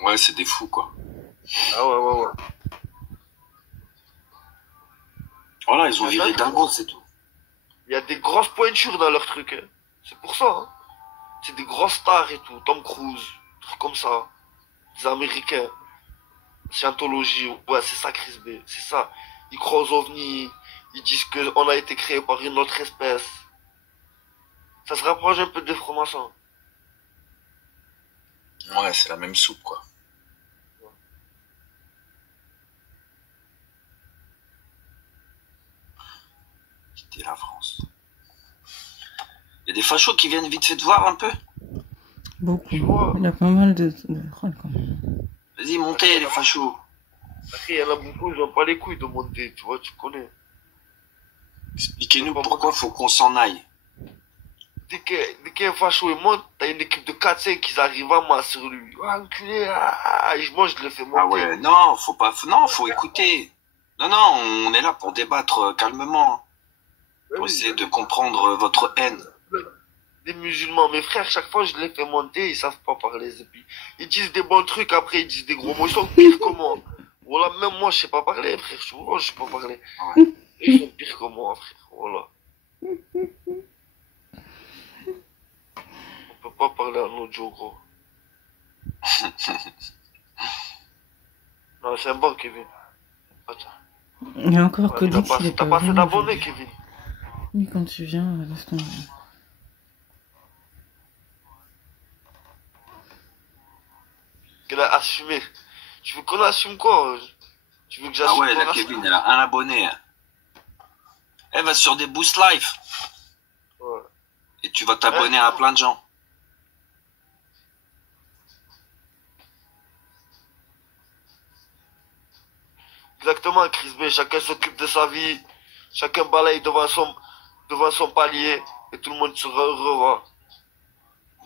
Ouais, c'est des fous, quoi. Ah ouais. Voilà, ils ont viré dingo, c'est tout. Il y a des grosses pointures dans leur truc, hein. C'est pour ça, hein. C'est des grosses stars et tout. Tom Cruise, trucs comme ça. Des Américains. Scientologie, ouais, c'est ça, Chris B. C'est ça. Ils croient aux ovnis. Ils disent qu'on a été créé par une autre espèce. Ça se rapproche un peu des francs-maçons. Ouais, c'est la même soupe, quoi. Quitter la France. Il y a des fachos qui viennent vite fait te voir un peu. Beaucoup. Il y a pas mal de rôles quand même. Vas-y, montez les fachos. Après, il y en a beaucoup, ils n'ont pas les couilles de monter, tu vois, tu connais. Expliquez-nous pourquoi faut qu'on s'en aille. Dès qu'un facho il monte, t'as une équipe de 4-5 qui arrivent en masse sur lui. Ah, enculé, moi je le fais monter. Ah ouais, non, faut écouter. Non, on est là pour débattre calmement. Pour essayer de comprendre votre haine. Les musulmans, mes frères, chaque fois je les fais monter, ils savent pas parler. Et puis, ils disent des bons trucs, après ils disent des gros mots, ils sont pires que moi. Voilà, même moi je sais pas parler, frère, je sais pas parler. Ils sont pires que moi, frère, voilà. On peut pas parler en audio, gros. Non, c'est un bon, Kevin. Attends. Il y a encore Codex. T'as pas assez d'abonnés, Kevin. Oui, quand tu viens, laisse tomber. qu'elle a assumé. Tu veux qu'on assume quoi? Tu veux que j'assume? Ah ouais, la Kevin, elle a un abonné. Elle va sur des boost live. Ouais. Et tu vas t'abonner à plein de gens. Exactement, Chris B. Chacun s'occupe de sa vie. Chacun balaye devant son palier. Et tout le monde se revoit.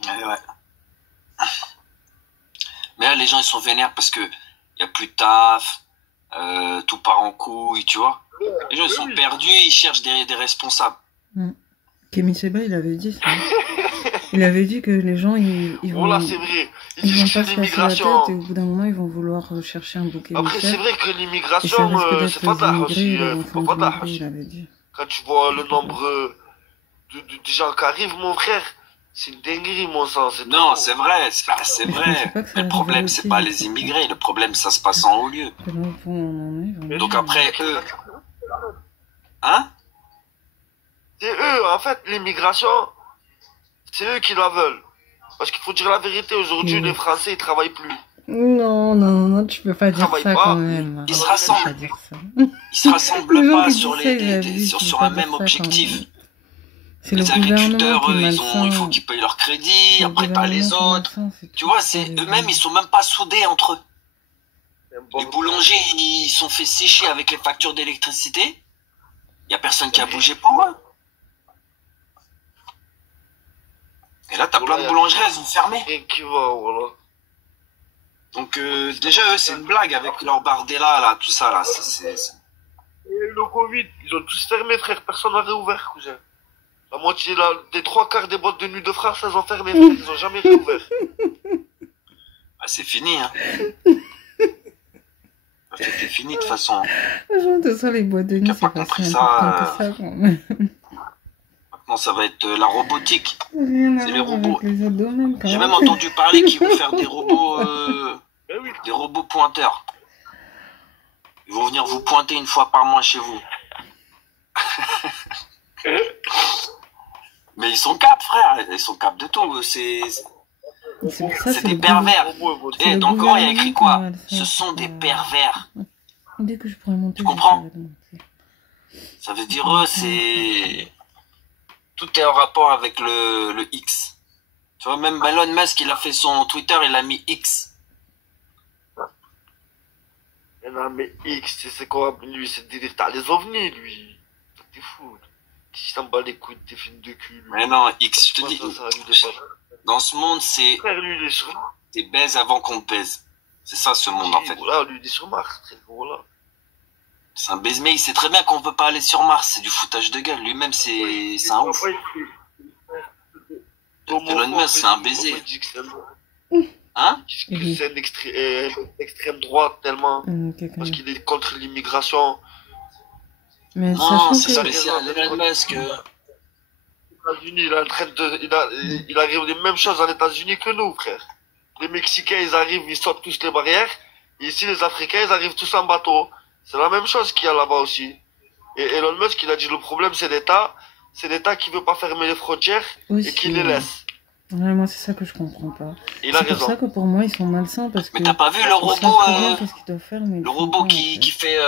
Ouais. Mais là, les gens, ils sont vénères parce que y a plus de taf, tout part en couille, tu vois. Les gens, ils sont perdus, ils cherchent des responsables. Kémy Seba, il avait dit ça. Il avait dit que les gens, ils vont... Voilà, c'est vrai. Ils vont pas se casser la tête et au bout d'un moment, ils vont vouloir chercher un bouquet. Après, c'est vrai que l'immigration, c'est pas tard aussi. C'est pas tard. Quand tu vois le nombre de gens qui arrivent, mon frère, c'est une dinguerie, mon sang. Non, c'est vrai, c'est vrai. Mais le problème, c'est pas les immigrés. Le problème, ça se passe en haut lieu. Donc après, eux... Hein? C'est eux, en fait, l'immigration, c'est eux qui la veulent. Parce qu'il faut dire la vérité, aujourd'hui, les Français, ils travaillent plus. Non, tu peux pas dire ça quand même. Ils se rassemblent. Ils se rassemblent pas sur un même objectif. Les agriculteurs, eux, il faut qu'ils payent leur crédit, après t'as les autres. Tu vois, eux-mêmes, ils sont même pas soudés entre eux. Les boulangers, ils sont fait sécher avec les factures d'électricité. Il y a personne qui a bougé pour eux. Et là, t'as plein de boulangeries, elles ont fermé. Et qui va, voilà. Donc, déjà, eux, c'est une blague avec leur bardella, là, tout ça, là. Et le Covid, ils ont tous fermé, frère. Personne n'a réouvert, cousin. La moitié, des 3/4 des boîtes de nuit de France, elles ont fermé, frère. Ils ont jamais réouvert. Ah, c'est fini, hein. C'était fini, de toute façon. De toute façon, les boîtes de nuit, c'est pas si important que ça, quand même. Maintenant, ça va être la robotique. Rien à C'est les voir robots. avec les autres domaines, quand J'ai même. même entendu parler qu'ils vont faire des robots pointeurs. Ils vont venir vous pointer une fois par mois chez vous. Mais ils sont cap, frère. Ils sont cap de tout. C'est des pervers. Et dans le Coran, il y a écrit quoi? Ce sont des pervers. Dès que je pourrais monter, tu comprends? Ça veut dire c'est... Tout est en rapport avec le X. Tu vois, même Elon Musk, il a fait son Twitter, il a mis X. Non, mais X, c'est quoi, lui, c'est le délire. T'as les ovnis, lui. T'es fou. Qui s'en bat les couilles de tes films de cul, lui. Mais non, X, je te dis. Dans ce monde, c'est... T'es baise avant qu'on te baise. C'est ça, ce monde, en fait. Voilà, lui, il est sur Mars. Voilà. C'est un baise, mais il sait très bien qu'on peut pas aller sur Mars. C'est du foutage de gueule. Lui-même, c'est un ouf. Elon Musk, c'est un baiser. Hein? C'est un extrême droite, tellement. Parce qu'il est contre l'immigration. Mais non, c'est spécial. Elon Musk... États-Unis, il arrive les mêmes choses en États-Unis que nous, frère. Les Mexicains, ils arrivent, ils sautent tous les barrières. Et ici, les Africains, ils arrivent tous en bateau. C'est la même chose qu'il y a là-bas aussi. Et Elon Musk, il a dit le problème, c'est l'État. C'est l'État qui veut pas fermer les frontières et qui les laisse. Ouais, moi, c'est ça que je comprends pas. Il a raison. C'est pour ça que pour moi, ils sont malsains. Parce mais que t'as pas vu le robot qu'est-ce qu'ils doivent faire, mais le robot qui fait...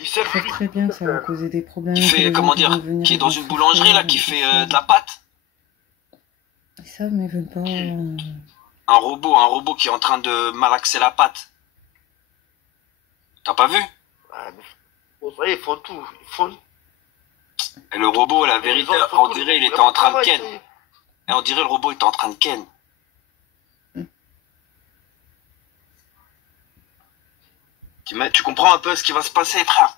Ils savent très bien que ça va causer des problèmes. Qui fait, comment dire, qui est dans une boulangerie, là, qui fait de la pâte. Ils savent, mais ils veulent pas... Un robot qui est en train de malaxer la pâte. T'as pas vu? Ça y est, ils font tout. Et le robot, la vérité, on dirait il était en train de ken. Et on dirait le robot était en train de ken. Tu comprends un peu ce qui va se passer, frère?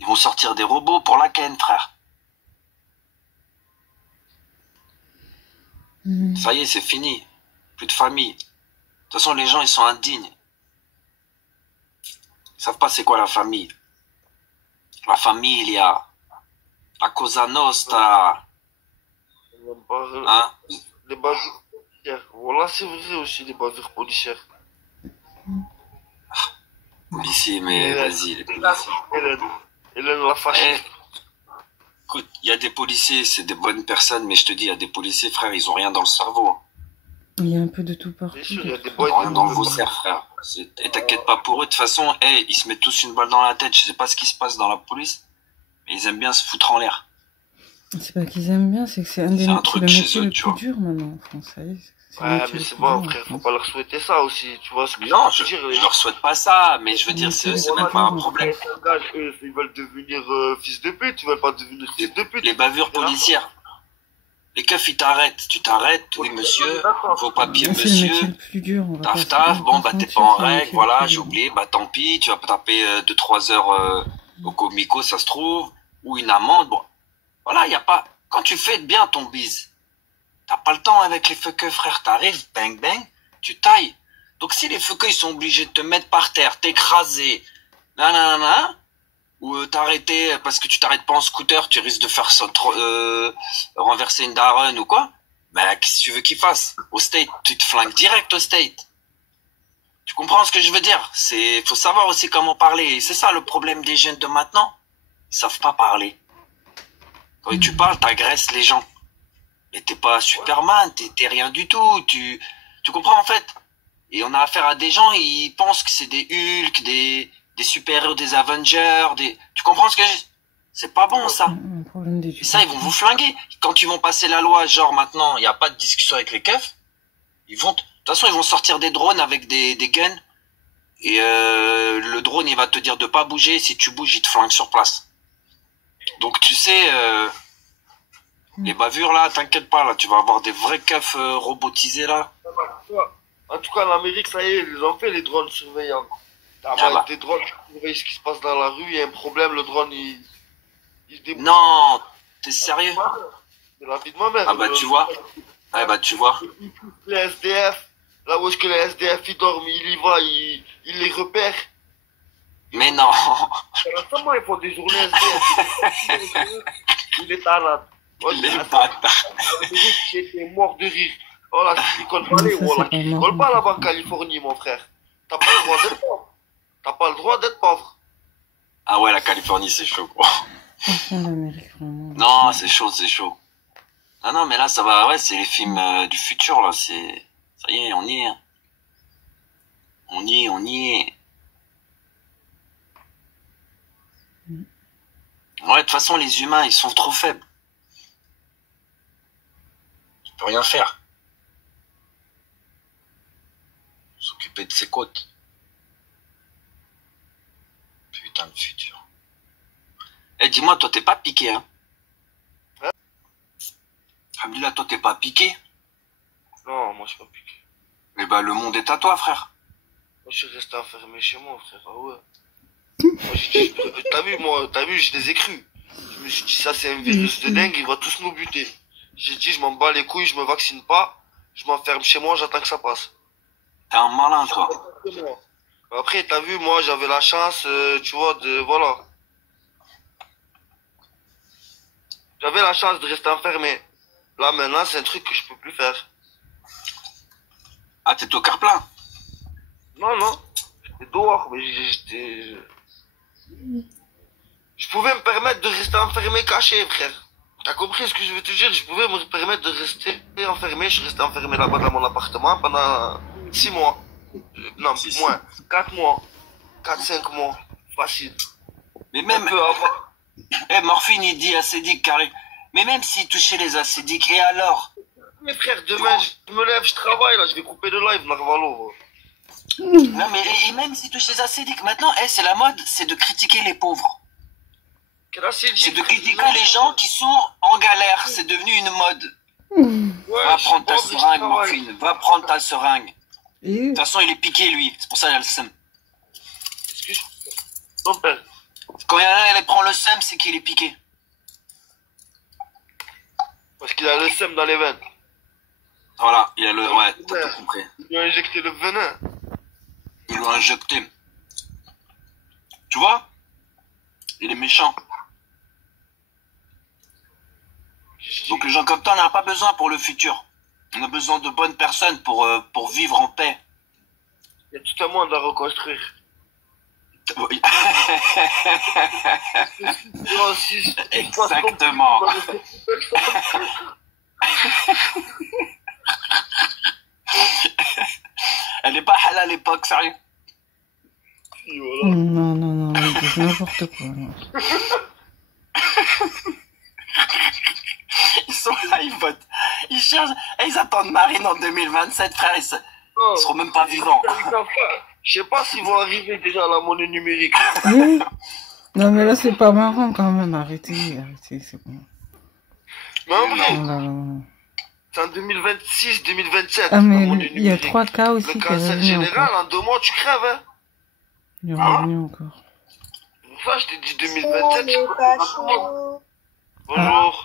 Ils vont sortir des robots pour la ken, frère. Ça y est, c'est fini. Plus de famille. De toute façon, les gens, ils sont indignes. Ils savent pas c'est quoi la famille. La familia. La cosa nostra. Hein? Les bavures policières. Voilà, c'est vrai aussi, les bavures policières. Policiers, mais vas-y, les policiers. Hélène la fâche. Écoute, il y a des policiers, c'est des bonnes personnes, mais je te dis, il y a des policiers, frère, ils ont rien dans le cerveau. Il y a un peu de tout partout. Bien sûr, il y a des Ils ont rien dans le cerveau, frère. Et t'inquiète pas pour eux, de toute façon, ils se mettent tous une balle dans la tête. Je sais pas ce qui se passe dans la police, mais ils aiment bien se foutre en l'air. C'est pas qu'ils aiment bien, c'est que c'est un des métiers le plus dur maintenant en France. Ouais, mais c'est bon, frère, faut pas leur souhaiter ça aussi, tu vois ce que non, je veux dire. Je leur souhaite pas ça, mais je veux dire, c'est même pas un problème. Ils veulent devenir fils de pute, ils veulent pas devenir fils de pute. Les bavures policières. Les keufs, ils t'arrêtent. Tu t'arrêtes, oui, monsieur. Vos papiers, C'est le métier monsieur. le plus dur. On va Taf, pas taf. se- Bon, on va bah, pas t'es se pas en mentir, c'est le règle. métier le Voilà, plus j'ai dur. oublié. Bah, tant pis. Tu vas taper 2-3 heures au comico, ça se trouve. Ou une amende. Bon. Voilà, y a pas. Quand tu fais bien ton bise, t'as pas le temps avec les fuckers, frère. T'arrives, bang, bang, tu tailles. Donc, si les fuckers, ils sont obligés de te mettre par terre, t'écraser, nanana, ou t'arrêter parce que tu t'arrêtes pas en scooter, tu risques de faire renverser une daronne ou quoi, ben qu'est-ce que tu veux qu'ils fassent? Au state, tu te flingues direct au state. Tu comprends ce que je veux dire? Faut savoir aussi comment parler. Et c'est ça le problème des jeunes de maintenant. Ils savent pas parler. Quand tu parles, t'agresses les gens. Mais t'es pas Superman, t'es rien du tout. Tu comprends en fait? Et on a affaire à des gens, ils pensent que c'est des Hulk, des super-héros, des Avengers, Tu comprends ce que je... C'est pas bon, ça. Et ça, ils vont vous flinguer. Quand ils vont passer la loi, genre maintenant, il n'y a pas de discussion avec les keufs, de toute façon, ils vont sortir des drones avec des guns. Et le drone, il va te dire de pas bouger. Si tu bouges, il te flingue sur place. Donc, tu sais, les bavures, là, t'inquiète pas, là, tu vas avoir des vrais keufs robotisés, là. En tout cas, en Amérique, ça y est, ils ont fait les drones surveillants. Avec des drones qui surveillent ce qui se passe dans la rue, il y a un problème, le drone, il se débrouille. Non, t'es sérieux? C'est la vie de ma mère. Ah bah, tu vois. Ah bah, tu vois. Les SDF, là où est-ce que les SDF, ils dorment, il y va, il les repère. Mais non. Récemment, ils font des journées SDF. Il est malade. Il est bâtard. J'étais mort de rire. Oh là, je rigole pas, voilà, je rigole pas là-bas en Californie, mon frère. T'as pas le droit d'être pauvre. T'as pas le droit d'être pauvre. Ah ouais, la Californie, c'est chaud, quoi. L'Amérique, vraiment. Non, c'est chaud, c'est chaud. Ah non, mais là, ça va, ouais, c'est les films du futur, là, ça y est, on y est. On y est. Ouais, de toute façon, les humains, ils sont trop faibles. Tu peux rien faire. S'occuper de ses côtes. Putain de futur. Eh, dis-moi, toi, t'es pas piqué, hein? Alhamdoulilah, toi, t'es pas piqué? Non, moi, je suis pas piqué. Eh ben, le monde est à toi, frère. Moi, je suis resté enfermé chez moi, frère. Ah ouais. T'as vu, je les ai crus. Je me suis dit, ça, c'est un virus de dingue, il va tous nous buter. J'ai dit, je m'en bats les couilles, je me vaccine pas. Je m'enferme chez moi, j'attends que ça passe. T'es un malin, toi. Après, t'as vu, moi, j'avais la chance, tu vois, voilà. J'avais la chance de rester enfermé. Là, maintenant, c'est un truc que je peux plus faire. Ah, t'es au quart plein? Non, non. J'étais dehors, mais j'étais... Je pouvais me permettre de rester enfermé, caché, frère. T'as compris ce que je veux te dire? Je pouvais me permettre de rester enfermé. Je suis resté enfermé là-bas dans mon appartement pendant 6 mois. Non, moins. 4 mois. 4-5 mois. Facile. Mais même... Eh, Morphine, il dit acédique, carré. Mais même s'il touchait les acédiques, et alors? Mais frère, demain, je me lève, je travaille, là, je vais couper le live, Narvalo. Non, mais et même s'il touche les acédiques, maintenant, c'est la mode, c'est de critiquer les pauvres. C'est de critiquer les gens qui sont en galère, c'est devenu une mode. Va prendre ta seringue, Morphine, va prendre ta seringue. De toute façon, il est piqué, lui, c'est pour ça qu'il a le seum. Quand il y en a un qui prend le seum, c'est qu'il est piqué. Parce qu'il a le seum dans les veines. Voilà, il a le... Ouais, t'as tout compris. Il lui a injecté le venin. Il lui a injecté. Tu vois? Il est méchant. Donc les gens comme toi, on n'a pas besoin pour le futur. On a besoin de bonnes personnes pour vivre en paix. Il y a tout un monde à reconstruire. Oui. Exactement. Elle est pas halal à l'époque, sérieux. Non, non, non, ils disent n'importe quoi. Non. Ils sont là, ils votent. Ils cherchent. Et ils attendent Marine en 2027, frère. Ils seront même pas vivants. Je sais pas s'ils vont arriver déjà à la monnaie numérique. Oui. Non, mais là, c'est pas marrant quand même. Arrêtez, c'est bon. Mais en vrai, Oh là là. c'est en 2026, 2027. Ah, mais dans mon il y a 3 cas aussi Le qui est cancer revenu général, encore. en 2 mois, tu crèves, hein. Il est revenu encore. Pour ça, je t'ai dit 2027, tu peux pas chaud. Bonjour.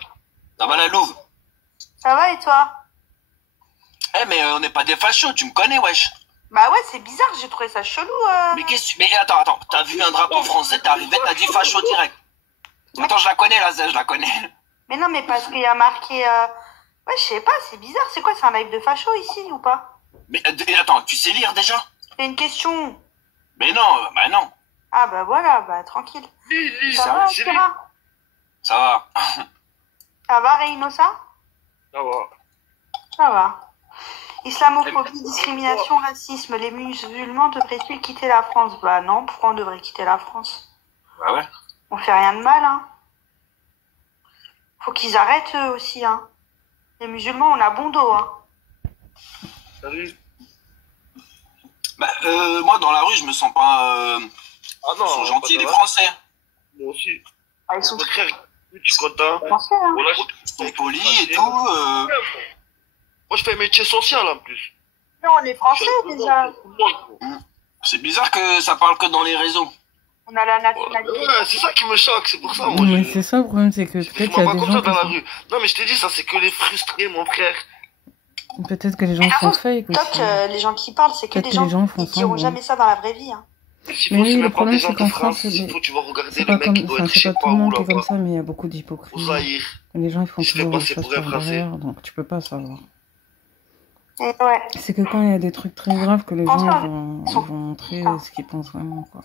Ça va la louve? Ça va et toi? Eh, mais on n'est pas des fachos, tu me connais, wesh. Bah ouais, c'est bizarre, j'ai trouvé ça chelou. Mais mais attends, t'as vu un drapeau français, t'es arrivé, t'as dit facho direct. Attends, je la connais, la Z, je la connais. Mais non, mais parce qu'il y a marqué... Ouais, je sais pas, c'est bizarre. C'est quoi, c'est un live de facho ici ou pas? Mais attends, tu sais lire déjà? C'est une question. Mais non, bah non. Ah bah voilà, bah tranquille. Ça va, Kira? Ça va. Ça va, Reynosa? Ça va. Ça va. Islamophobie, discrimination, racisme. Les musulmans devraient-ils quitter la France? Bah non, pourquoi on devrait quitter la France? Bah ouais. On fait rien de mal, hein. Faut qu'ils arrêtent eux aussi, hein. Les musulmans, on a bon dos, hein. Salut. Bah, moi, dans la rue, je me sens pas... Ah non, ils sont gentils, pas les de- Français. Moi aussi. Ah, ils sont très... Tu es content? Français, hein. Voilà, Ils sont polis et tout. Moi, je fais un métier social, en plus. Non, on est français, déjà. C'est bizarre que ça parle que dans les réseaux. On a la nationalité. Ouais, c'est ça qui me choque, c'est pour ça, moi. Mais c'est ça le problème, c'est que Je peut-être vois qu'il y a pas des comme gens ça dans la qui rue. Non, mais je t'ai dit, ça, c'est que les frustrés, mon frère. sont... Peut-être que les gens sont fake aussi. Toc, les gens qui parlent, c'est que Peut-être des que gens les gens font qui diront semblant. jamais ça dans la vraie vie, hein. Mais oui, le problème c'est qu'en France, tu vas regarder c'est le pas mec comme, qui doit enfin, être je c'est sais pas pas tout le où monde qui est comme là-bas. ça, mais il y a beaucoup d'hypocrisie. Au Zaïre. Les gens ils font Il se fait toujours les passer choses pour un par Français. derrière, donc tu peux pas savoir. Ouais. C'est que quand il y a des trucs très graves que les gens Enfin, ils vont montrer ce qu'ils pensent vraiment, quoi.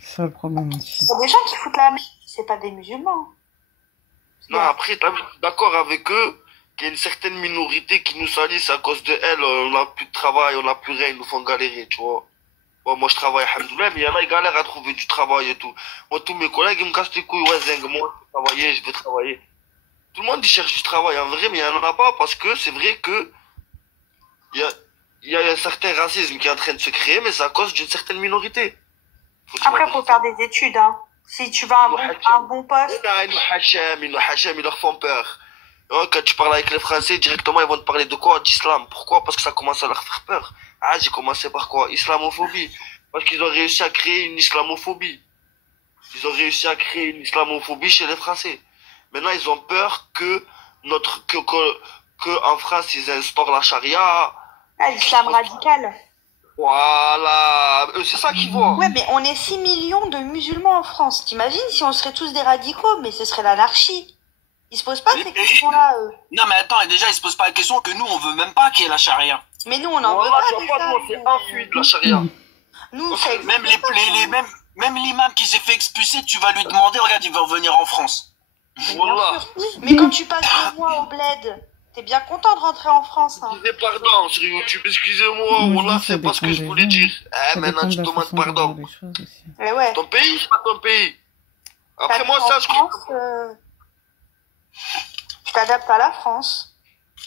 C'est ça le problème aussi. Il y a des gens qui foutent la merde, c'est pas des musulmans. Non, après, t'as vu, je suis d'accord avec eux qu'il y a une certaine minorité qui nous salissent à cause de elle. On n'a plus de travail, on n'a plus rien, ils nous font galérer, tu vois. Bon, moi, je travaille, alhamdoulilah, mais il y en a, ils galèrent à trouver du travail et tout. Moi, tous mes collègues, ils me cassent les couilles. Ouais, Zeng, moi, je veux travailler. Tout le monde, il cherche du travail, en vrai, mais il n'y en a pas parce que c'est vrai que il y a un certain racisme qui est en train de se créer, mais c'est à cause d'une certaine minorité. Après, faut faire des études, hein. Si tu vas à un bon poste. Ils leur font peur. Quand tu parles avec les Français, directement, ils vont te parler de quoi? D'islam. Pourquoi? Parce que ça commence à leur faire peur. Ah, j'ai commencé par quoi? Islamophobie. Parce qu'ils ont réussi à créer une islamophobie. Ils ont réussi à créer une islamophobie chez les Français. Maintenant, ils ont peur que en France, ils instaurent la charia. Ah, l'islam radical. Voilà. C'est ça qu'ils voient. Ouais, mais on est 6 millions de musulmans en France. T'imagines si on serait tous des radicaux, mais ce serait l'anarchie. Ils se posent pas ces questions-là, eux. Non, mais attends, et déjà, ils se posent pas la question que nous, on veut même pas qu'il y ait la charia. Mais nous, on en veut pas de ça. C'est influide, la charia. Nous, Même l'imam qui s'est fait expulser, tu vas lui demander, regarde, il veut revenir en France. Voilà. Mais quand tu passes 2 mois au bled, t'es bien content de rentrer en France, hein. Pardon sur YouTube, excusez-moi, voilà, c'est pas ce que je voulais dire. Eh, maintenant tu demandes pardon. Ouais. Ton pays, c'est pas ton pays. Après moi, ça, je tu t'adaptes à la France.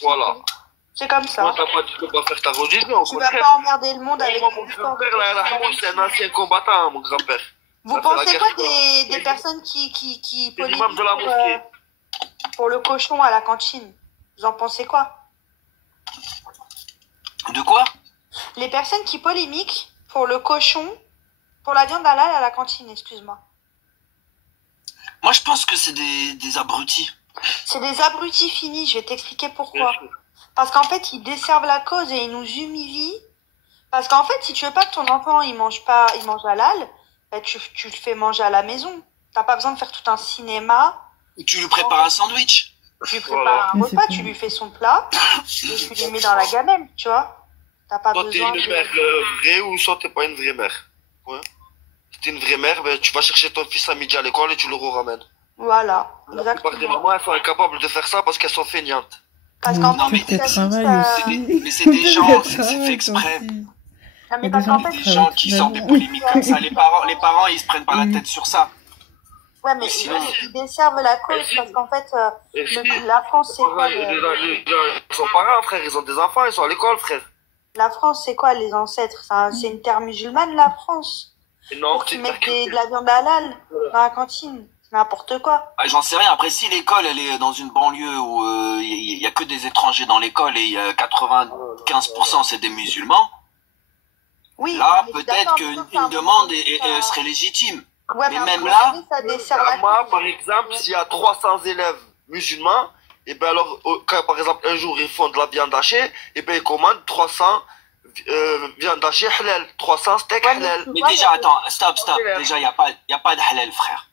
Voilà. C'est comme ça. Moi, t'as pas dit que tu peux pas faire ta religion. Tu vas pas emmerder le monde avec mon grand-père, là, c'est un ancien combattant, mon grand-père. Vous pensez quoi des personnes qui l'imam de la mosquée. Pour le cochon à la cantine? Vous en pensez quoi? De quoi? Les personnes qui polémiquent pour le cochon, pour la viande halal à la cantine, excuse-moi. Moi, je pense que c'est des abrutis. C'est des abrutis finis, je vais t'expliquer pourquoi. Parce qu'en fait, ils desservent la cause et ils nous humilient. Parce qu'en fait, si tu veux pas que ton enfant il mange halal, bah, tu le fais manger à la maison. T'as pas besoin de faire tout un cinéma. Ou tu lui prépares un sandwich. Tu lui prépares un repas, tu lui fais son plat, et tu lui mets dans la gamelle, tu vois. T'as pas Soit t'es besoin une mère vraie ou soit t'es pas une vraie mère. Ouais. Si t'es une vraie mère, ben, tu vas chercher ton fils à midi à l'école et tu le ramènes. Voilà, La plupart des mamans, elles sont incapables de faire ça parce qu'elles sont feignantes. Parce qu'en Non, mais fait, c'est des gens, c'est fait exprès. Non, mais parce qu'en fait, Des gens qui sortent des polémiques comme ça. Les parents, ils se prennent pas la tête sur ça. ouais, mais ils desservent la cause parce qu'en fait, la France, c'est quoi Ils sont parents, frère, ils ont des enfants, ils sont à l'école, frère. La France, c'est quoi les ancêtres? C'est une terre musulmane, la France. Et non, pour qu'ils mettent de la viande halal dans la cantine. N'importe quoi. Ah, j'en sais rien. Après, si l'école, elle est dans une banlieue où il y a que des étrangers dans l'école et il y a 95% c'est des musulmans, oui, là, peut-être qu'une demande serait légitime. Ouais, mais même là, moi, par exemple, s'il y a 300 élèves musulmans, et ben alors, quand par exemple un jour ils font de la viande hachée, et ben ils commandent 300 viande hachée halal, 300 steaks halal. Mais déjà, attends, stop. Déjà, il y a pas de halal, frère.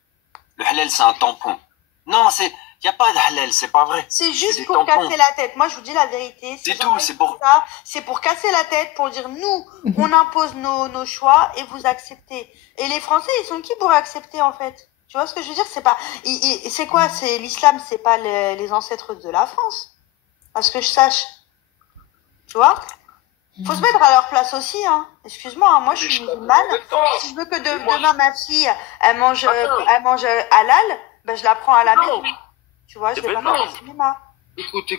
Le halal, c'est un tampon. Non, il n'y a pas de halal, c'est pas vrai. C'est juste pour casser la tête. Moi, je vous dis la vérité. C'est tout, c'est pour ça. C'est pour casser la tête, pour dire nous, on impose nos choix et vous acceptez. Et les Français, ils sont qui pour accepter, en fait? Tu vois ce que je veux dire? C'est pas, c'est quoi? C'est l'islam, c'est pas les ancêtres de la France. À ce que je sache. Tu vois? Faut se mettre à leur place aussi, hein. Excuse-moi, hein, moi je suis musulmane. Si je veux que demain ma fille, elle mange halal, ben je la prends à la maison. Tu vois, je vais pas faire du cinéma. Écoute.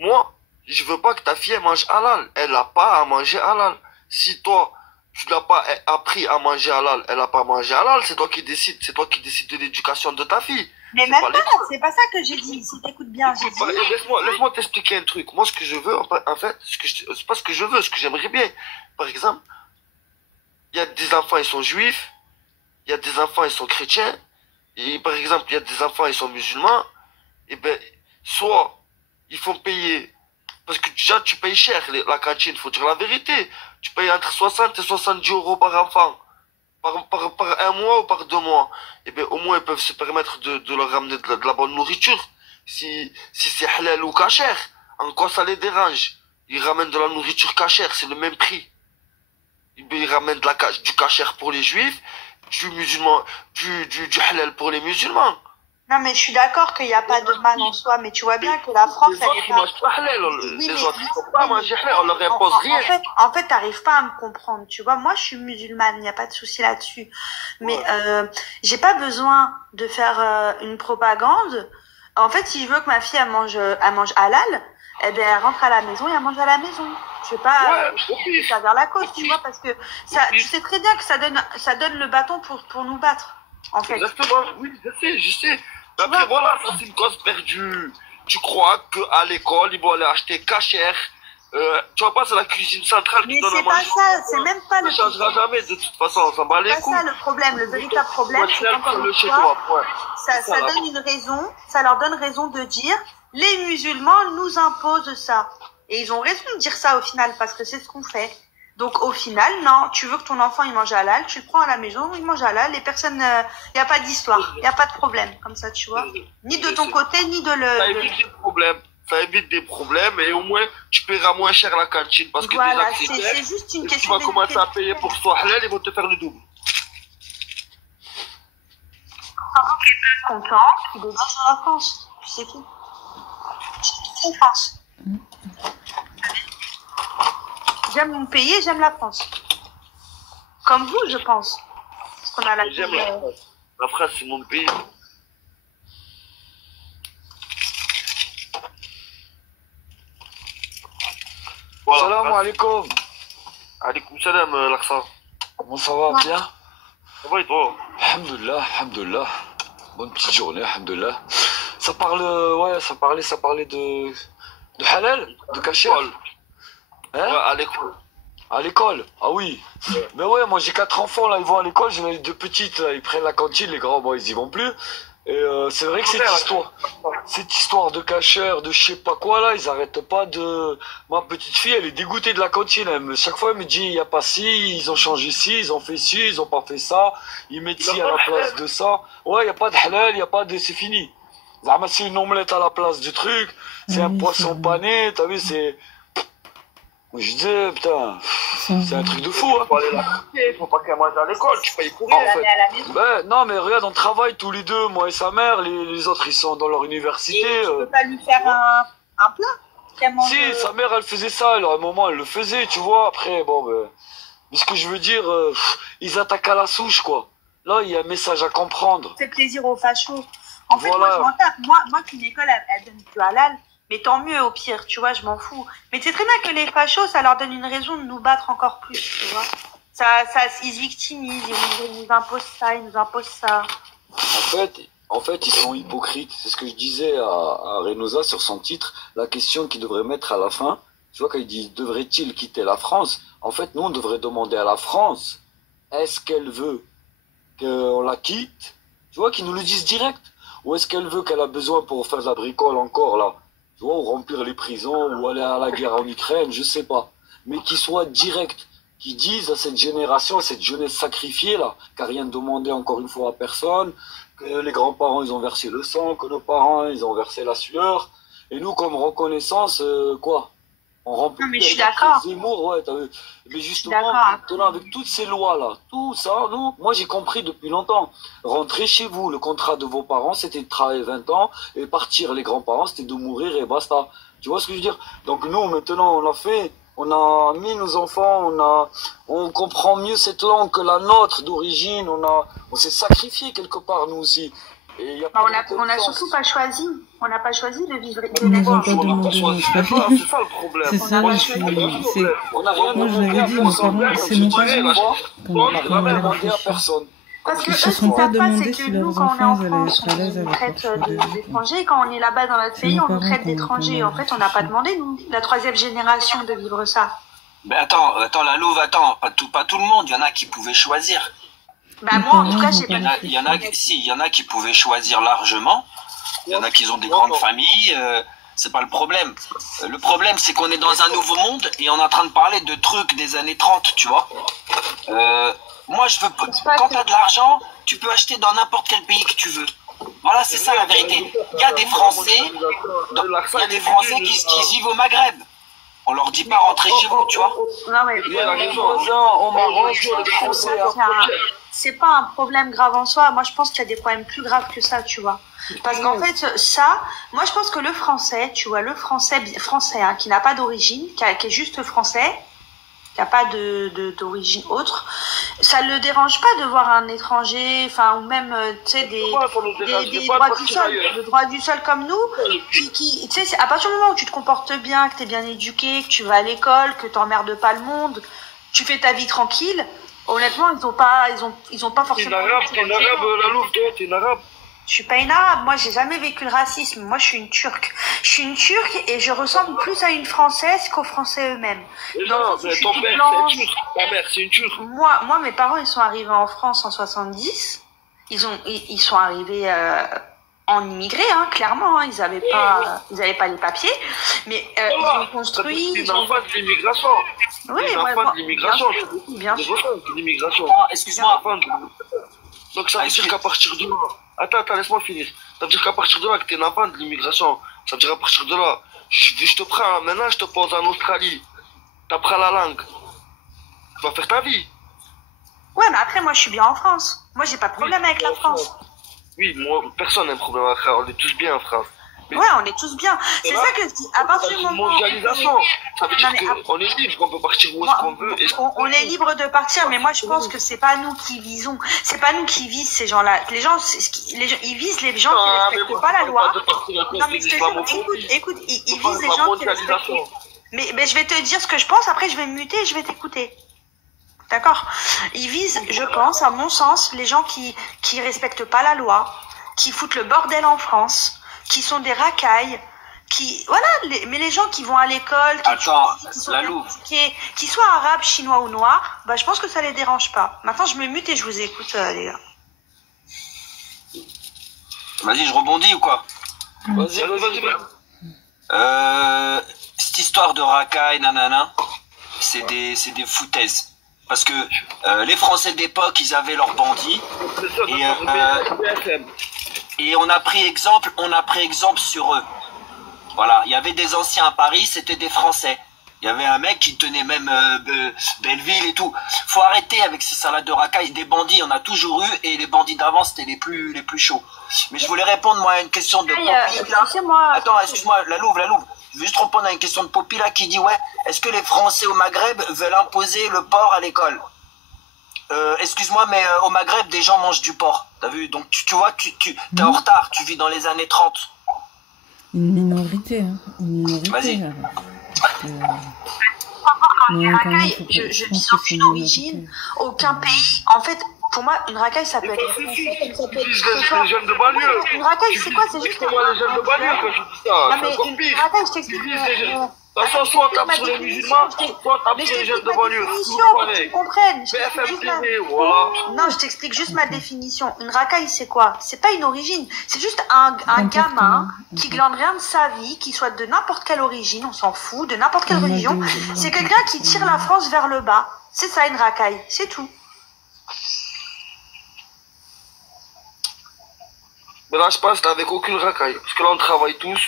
Moi, je veux pas que ta fille elle mange halal. Elle a pas à manger halal. Si toi, tu l'as pas appris à manger halal, elle a pas mangé halal, c'est toi qui décides. C'est toi qui décides de l'éducation de ta fille. Mais même pas, c'est pas ça que j'ai dit. Si t'écoutes bien, j'ai dit. Laisse-moi t'expliquer un truc. Moi, ce que je veux, en fait, c'est pas ce que je veux, ce que j'aimerais bien. Par exemple, il y a des enfants, ils sont juifs. Il y a des enfants, ils sont chrétiens. Et par exemple, il y a des enfants, ils sont musulmans. Et ben, soit ils font payer, parce que déjà, tu payes cher la cantine, faut dire la vérité. Tu payes entre 60 et 70 euros par enfant. Par un mois ou par 2 mois, et bien au moins ils peuvent se permettre de leur ramener de la bonne nourriture. Si c'est halal ou kasher, en quoi ça les dérange? Ils ramènent de la nourriture kasher, c'est le même prix. Ils ramènent du kasher pour les juifs, du halal pour les musulmans. Non, mais je suis d'accord qu'il n'y a pas de mal en soi, mais tu vois bien que la France, les autres, ils mangent pas halal. Les autres, ils ne pas manger halal, on leur impose rien. En fait, t'arrives pas à me comprendre, tu vois. Moi, je suis musulmane, il n'y a pas de souci là-dessus. Mais j'ai pas besoin de faire une propagande. En fait, si je veux que ma fille, elle mange halal, eh bien, elle rentre à la maison et elle mange à la maison. Je vais pas ça vers la cause, tu vois, parce que ça, tu sais très bien que ça donne le bâton pour nous battre, en fait. Exactement, oui, je sais. Après, voilà, ça c'est une cause perdue. Tu crois qu'à l'école, ils vont aller acheter cachère. Tu vois pas, c'est la cuisine centrale qui donne à manger. Mais c'est pas ça, c'est même pas le problème. Ça changera jamais, de toute façon, on s'en bat les couilles. C'est pas ça le problème, le véritable problème, c'est qu'encore une fois, ça donne une raison, ça leur donne raison de dire, les musulmans nous imposent ça. Et ils ont raison de dire ça au final, parce que c'est ce qu'on fait. Donc au final, non, tu veux que ton enfant il mange halal, tu le prends à la maison, il mange halal, les personnes, il n'y a pas d'histoire, il n'y a pas de problème, comme ça, tu vois. Ni de ton côté, ni de le... Ça évite des problèmes. Ça évite des problèmes et au moins tu paieras moins cher la cantine. Parce que voilà, déjà, c'est juste une question tu vas commencer à payer pour ce soit halal, ils vont te faire le double. Content, il est dans la France, tu sais qui? C'est France. J'aime mon pays et j'aime la France. Comme vous, je pense. Parce qu'on a la J'aime la France. La France, c'est mon pays. Voilà. Salam alaikum. Alaikum salam, l'accent. Comment ça va, bien? Ça va et toi? Alhamdulillah. Bonne petite journée, alhamdulillah. Ça parlait de halal, de kasher. Hein? Ouais, à l'école. À l'école? Ah oui. Mais ouais, moi j'ai 4 enfants là, ils vont à l'école, j'ai les 2 petites là, ils prennent la cantine, les grands, bon, ils y vont plus. Et c'est vrai que cette histoire de cacheur, de je sais pas quoi là, ils arrêtent pas de... Ma petite fille, elle est dégoûtée de la cantine. Chaque fois, elle me dit, il n'y a pas ci, ils ont changé ci, ils ont fait ci, ils ont pas fait ça, ils mettent ci à la place de ça. Ouais, il n'y a pas de halal, il n'y a pas de... C'est fini. C'est une omelette à la place du truc, c'est un poisson pané, t'as vu, c'est... Je disais, putain, c'est un truc de fou, hein. Faut pas qu'elle mange à l'école, tu payes pour rien, en fait. Ben, non, mais regarde, on travaille tous les deux, moi et sa mère, les autres, ils sont dans leur université. Et tu peux pas lui faire un plat? Si, sa mère, elle faisait ça, alors à un moment, elle le faisait, tu vois, après, bon, ben... Mais ce que je veux dire, ils attaquent à la souche, quoi. Là, il y a un message à comprendre. C'est plaisir aux fachos. En fait, moi, je m'en tape. Moi, qu'une école, elle donne du halal. Mais tant mieux, au pire, tu vois, je m'en fous. Mais c'est très bien que les fachos, ça leur donne une raison de nous battre encore plus, tu vois. Ils se victimisent, ils nous imposent ça, ils nous imposent ça. En fait, ils sont hypocrites. C'est ce que je disais à Renosa sur son titre. La question qu'il devrait mettre à la fin, tu vois, quand il dit devrait-il quitter la France, en fait, nous, on devrait demander à la France, est-ce qu'elle veut qu'on la quitte? Tu vois, qu'ils nous le disent direct. Ou est-ce qu'elle veut qu'elle a besoin pour faire de la bricole encore, là? Tu vois, ou remplir les prisons, ou aller à la guerre en Ukraine, je sais pas. Mais qu'ils soient directs, qu'ils disent à cette génération, à cette jeunesse sacrifiée, là, qui n'a rien demandé encore une fois à personne, que les grands-parents, ils ont versé le sang, que nos parents, ils ont versé la sueur. Et nous, comme reconnaissance, quoi? On remplit non, mais je suis d'accord. Zemmour, ouais, t'as vu. Mais justement, maintenant, avec toutes ces lois-là, tout ça, nous, moi, j'ai compris depuis longtemps. Rentrez chez vous, le contrat de vos parents, c'était de travailler 20 ans, et partir, les grands-parents, c'était de mourir, et basta. Tu vois ce que je veux dire? Donc nous, maintenant, on a mis nos enfants, on comprend mieux cette langue que la nôtre d'origine, on s'est sacrifié quelque part, nous aussi. Et on n'a surtout pas choisi. On n'a pas choisi de vivre. Ils nous ont pas demandé notre avis. C'est ça le problème. C'est ça, on a rien moi je l'avais dit, nos parents, c'est nos parents. On n'a rien demandé à personne. Parce que Ils se sont pas demandé si leurs enfants allaient être à l'aise avec leur choix de vie. d'étrangers. Quand on est là-bas dans notre pays, on nous traite d'étrangers. En fait, on n'a pas demandé, nous, la 3e génération, de vivre ça. Mais attends, la Louve, pas tout le monde. Il y en a qui pouvaient choisir. Bah moi, en tout cas, j'ai pas. Il y en a qui pouvaient choisir largement. Il y en a qui ont des grandes familles. C'est pas le problème. Le problème, c'est qu'on est dans un nouveau monde et on est en train de parler de trucs des années 30, tu vois. Moi, quand t'as de l'argent, tu peux acheter dans n'importe quel pays que tu veux. Voilà, c'est ça la vérité. Il y a des Français qui vivent au Maghreb. On leur dit pas rentrer chez vous, tu vois. Non, mais c'est pas un problème grave en soi. Moi, je pense qu'il y a des problèmes plus graves que ça, tu vois. Parce qu'en fait, moi, je pense que le français, tu vois, le français hein, qui n'a pas d'origine, qui est juste français, qui n'a pas d'origine autre, ça le dérange pas de voir un étranger, enfin, ou même, tu sais, des droits du sol comme nous, tu sais, à partir du moment où tu te comportes bien, que tu es bien éduqué, que tu vas à l'école, que tu n'emmerdes pas le monde, tu fais ta vie tranquille, honnêtement, ils ont pas forcément... T'es une arabe, la Louve, t'es une arabe. Je suis pas une arabe, moi j'ai jamais vécu le racisme, moi je suis une turque. Je suis une turque et je ressemble plus à une française qu'aux français eux-mêmes. Non, mais ton père c'est une turque, ta mère c'est une turque. Moi mes parents ils sont arrivés en France en 70, ils sont arrivés en immigré, hein, clairement, hein, ils avaient pas les papiers, mais ils ont construit... C'est une enfant de l'immigration. Oui, c'est une enfant de l'immigration. Bien sûr. De l'immigration. Excuse-moi. Donc ça veut dire qu'à partir de là... Attends, laisse-moi finir. Ça veut dire qu'à partir de là, que t'es un enfant de l'immigration, ça veut dire qu'à partir de là, je te prends, maintenant je te pose en Australie, t'apprends la langue, tu vas faire ta vie. Ouais, mais après, moi je suis bien en France. Moi j'ai pas de problème avec la France. Oui, moi, personne n'a un problème avec ça, on est tous bien en France. Mais ouais, on est tous bien. C'est ça que je dis. À partir du moment mondialisation, ça veut dire qu'on est libre, on peut partir où est-ce qu'on veut. On est libre de partir, mais moi je pense que c'est pas nous qui visons. C'est pas nous qui visent ces gens-là. Les gens, ils visent les gens qui respectent pas la loi. Non, mais écoute, ils visent les gens qui respectent. Mais je vais te dire ce que je pense, après je vais me muter et je vais t'écouter. D'accord? Ils visent, je pense, à mon sens, les gens qui respectent pas la loi, qui foutent le bordel en France, qui sont des racailles, mais les gens qui vont à l'école, qui soient arabes, chinois ou noirs, bah je pense que ça les dérange pas. Maintenant je me mute et je vous écoute les gars. Vas-y, je rebondis ou quoi? Vas-y. Cette histoire de racaille, nanana, c'est des foutaises. Parce que les Français d'époque, ils avaient leurs bandits. Et on a pris exemple sur eux. Voilà, il y avait des anciens à Paris, c'était des Français. Il y avait un mec qui tenait même Belleville et tout. Faut arrêter avec ces salades de racailles. Des bandits, on a toujours eu, et les bandits d'avant, c'était les plus chauds. Mais je voulais répondre, moi, à une question de Poppy, là. Attends, excuse-moi, la Louve. Je veux juste répondre à une question de Poppy, là, qui dit, ouais, est-ce que les Français au Maghreb veulent imposer le porc à l'école? Excuse-moi, mais au Maghreb, des gens mangent du porc. T'as vu? Donc, tu vois, t'es en retard. Tu vis dans les années 30. Une minorité, hein. Une minorité. Vas-y. savoir quand je dis racaille, je vise aucune origine, aucun pays. En fait, pour moi, une racaille, ça peut être... Tu vises les jeunes de banlieue. Une racaille, c'est quoi? C'est juste... Comment les jeunes de banlieue quand tu dis ça? Non, mais une racaille, je t'explique. De toute façon, soit on tape sur les musulmans, soit on tape sur les jeunes de banlieue. C'est toujours pareil. BFM TV, voilà. Non, je t'explique juste ma définition. Une racaille, c'est quoi? C'est pas une origine. C'est juste un gamin qui glande rien de sa vie, qui soit de n'importe quelle origine, on s'en fout, de n'importe quelle religion. C'est quelqu'un qui tire la France vers le bas. C'est ça, une racaille. C'est tout. Mais là, je passe avec aucune racaille. Parce que là, on travaille tous,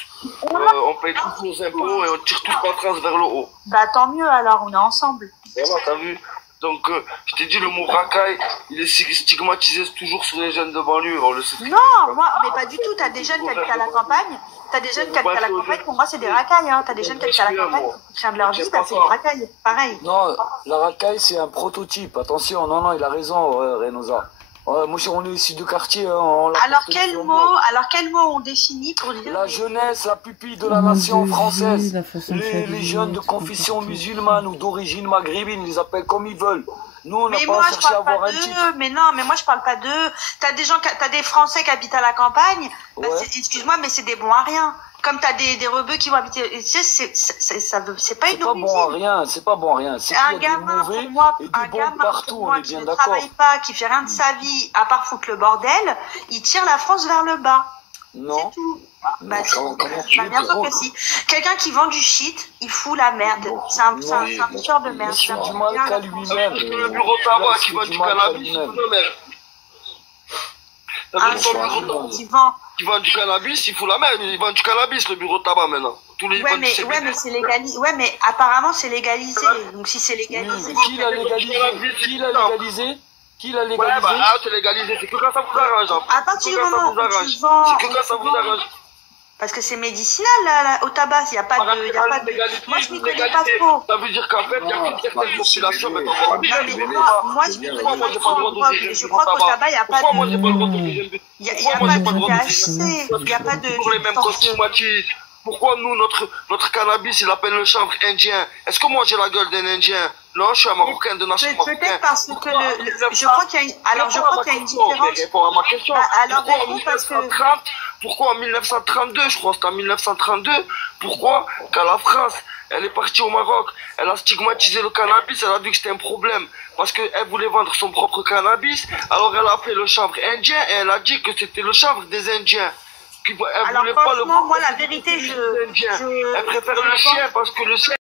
on paye tous nos impôts et on tire tous la France vers le haut. Bah, tant mieux alors, on est ensemble. Voilà, t'as vu? Donc, je t'ai dit, le mot racaille, il est stigmatisé toujours sur les jeunes de banlieue. On le sait. Non, moi, mais pas du tout. T'as des jeunes qui habitent à la campagne. T'as des jeunes qui habitent à la campagne, pour moi, c'est des racailles. Hein. T'as des jeunes qui habitent à la campagne, qui tiennent de leur vie, bah, c'est des racailles. Pareil. Non, la racaille, c'est un prototype. Attention, non, il a raison, Renosa. Moi, on est ici de quartier. Alors quel mot on définit pour dire la jeunesse, la pupille de la nation française. Les jeunes de confession musulmane ou d'origine maghrébine, ils les appellent comme ils veulent. Nous, on n'a pas cherché à avoir un titre. Mais non, mais moi je parle pas d'eux. T'as des Français qui habitent à la campagne. Bah, excuse-moi, mais c'est des bons à rien. Comme t'as des rebeux qui vont habiter, c'est pas une origine. C'est pas bon à rien. C'est un gamin pour moi, qui ne travaille pas, qui fait rien de sa vie, à part foutre le bordel, il tire la France vers le bas. Non. C'est tout. Bah, bien sûr que si. Quelqu'un qui vend du shit, il fout la merde. C'est un tueur de merde. Il fait du mal qu'à lui-même. Le bureau de tabac qui vend du cannabis, il vend du cannabis, il fout la merde, il vend du cannabis, le bureau de tabac maintenant. Mais c'est légalisé. Ouais, mais apparemment c'est légalisé. Donc si c'est légalisé. Qui l'a légalisé? Ouais, bah c'est légalisé, c'est que quand ça vous arrange. À partir du moment où tu vends. C'est que quand ça vous arrange. Parce que c'est médicinal là, au tabac, il n'y a pas de... Moi je m'y connais pas trop. Ça veut dire qu'en fait, il n'y a qu'une certaine population. Moi je m'y connais pas trop. Je crois qu'au tabac, il n'y a pas de... Pourquoi moi j'ai pas le droit de... Il n'y a pas de THC, il n'y a pas de... Pour les mêmes consommatrices. Pourquoi nous, notre cannabis, il appelle le chanvre indien? Est-ce que moi j'ai la gueule d'un indien? Non, je suis un Marocain de nation marocaine. Peut-être parce que je crois qu'il y a une... Alors, je crois qu'il y a une différence... Réponds à ma question. Alors, pourquoi en 1932, je crois que c'était en 1932, pourquoi quand la France, elle est partie au Maroc, elle a stigmatisé le cannabis, elle a dit que c'était un problème, parce qu'elle voulait vendre son propre cannabis, alors elle a appelé le chanvre indien, et elle a dit que c'était le chanvre des Indiens. Alors franchement, moi la vérité, elle préfère le chien, parce que le chien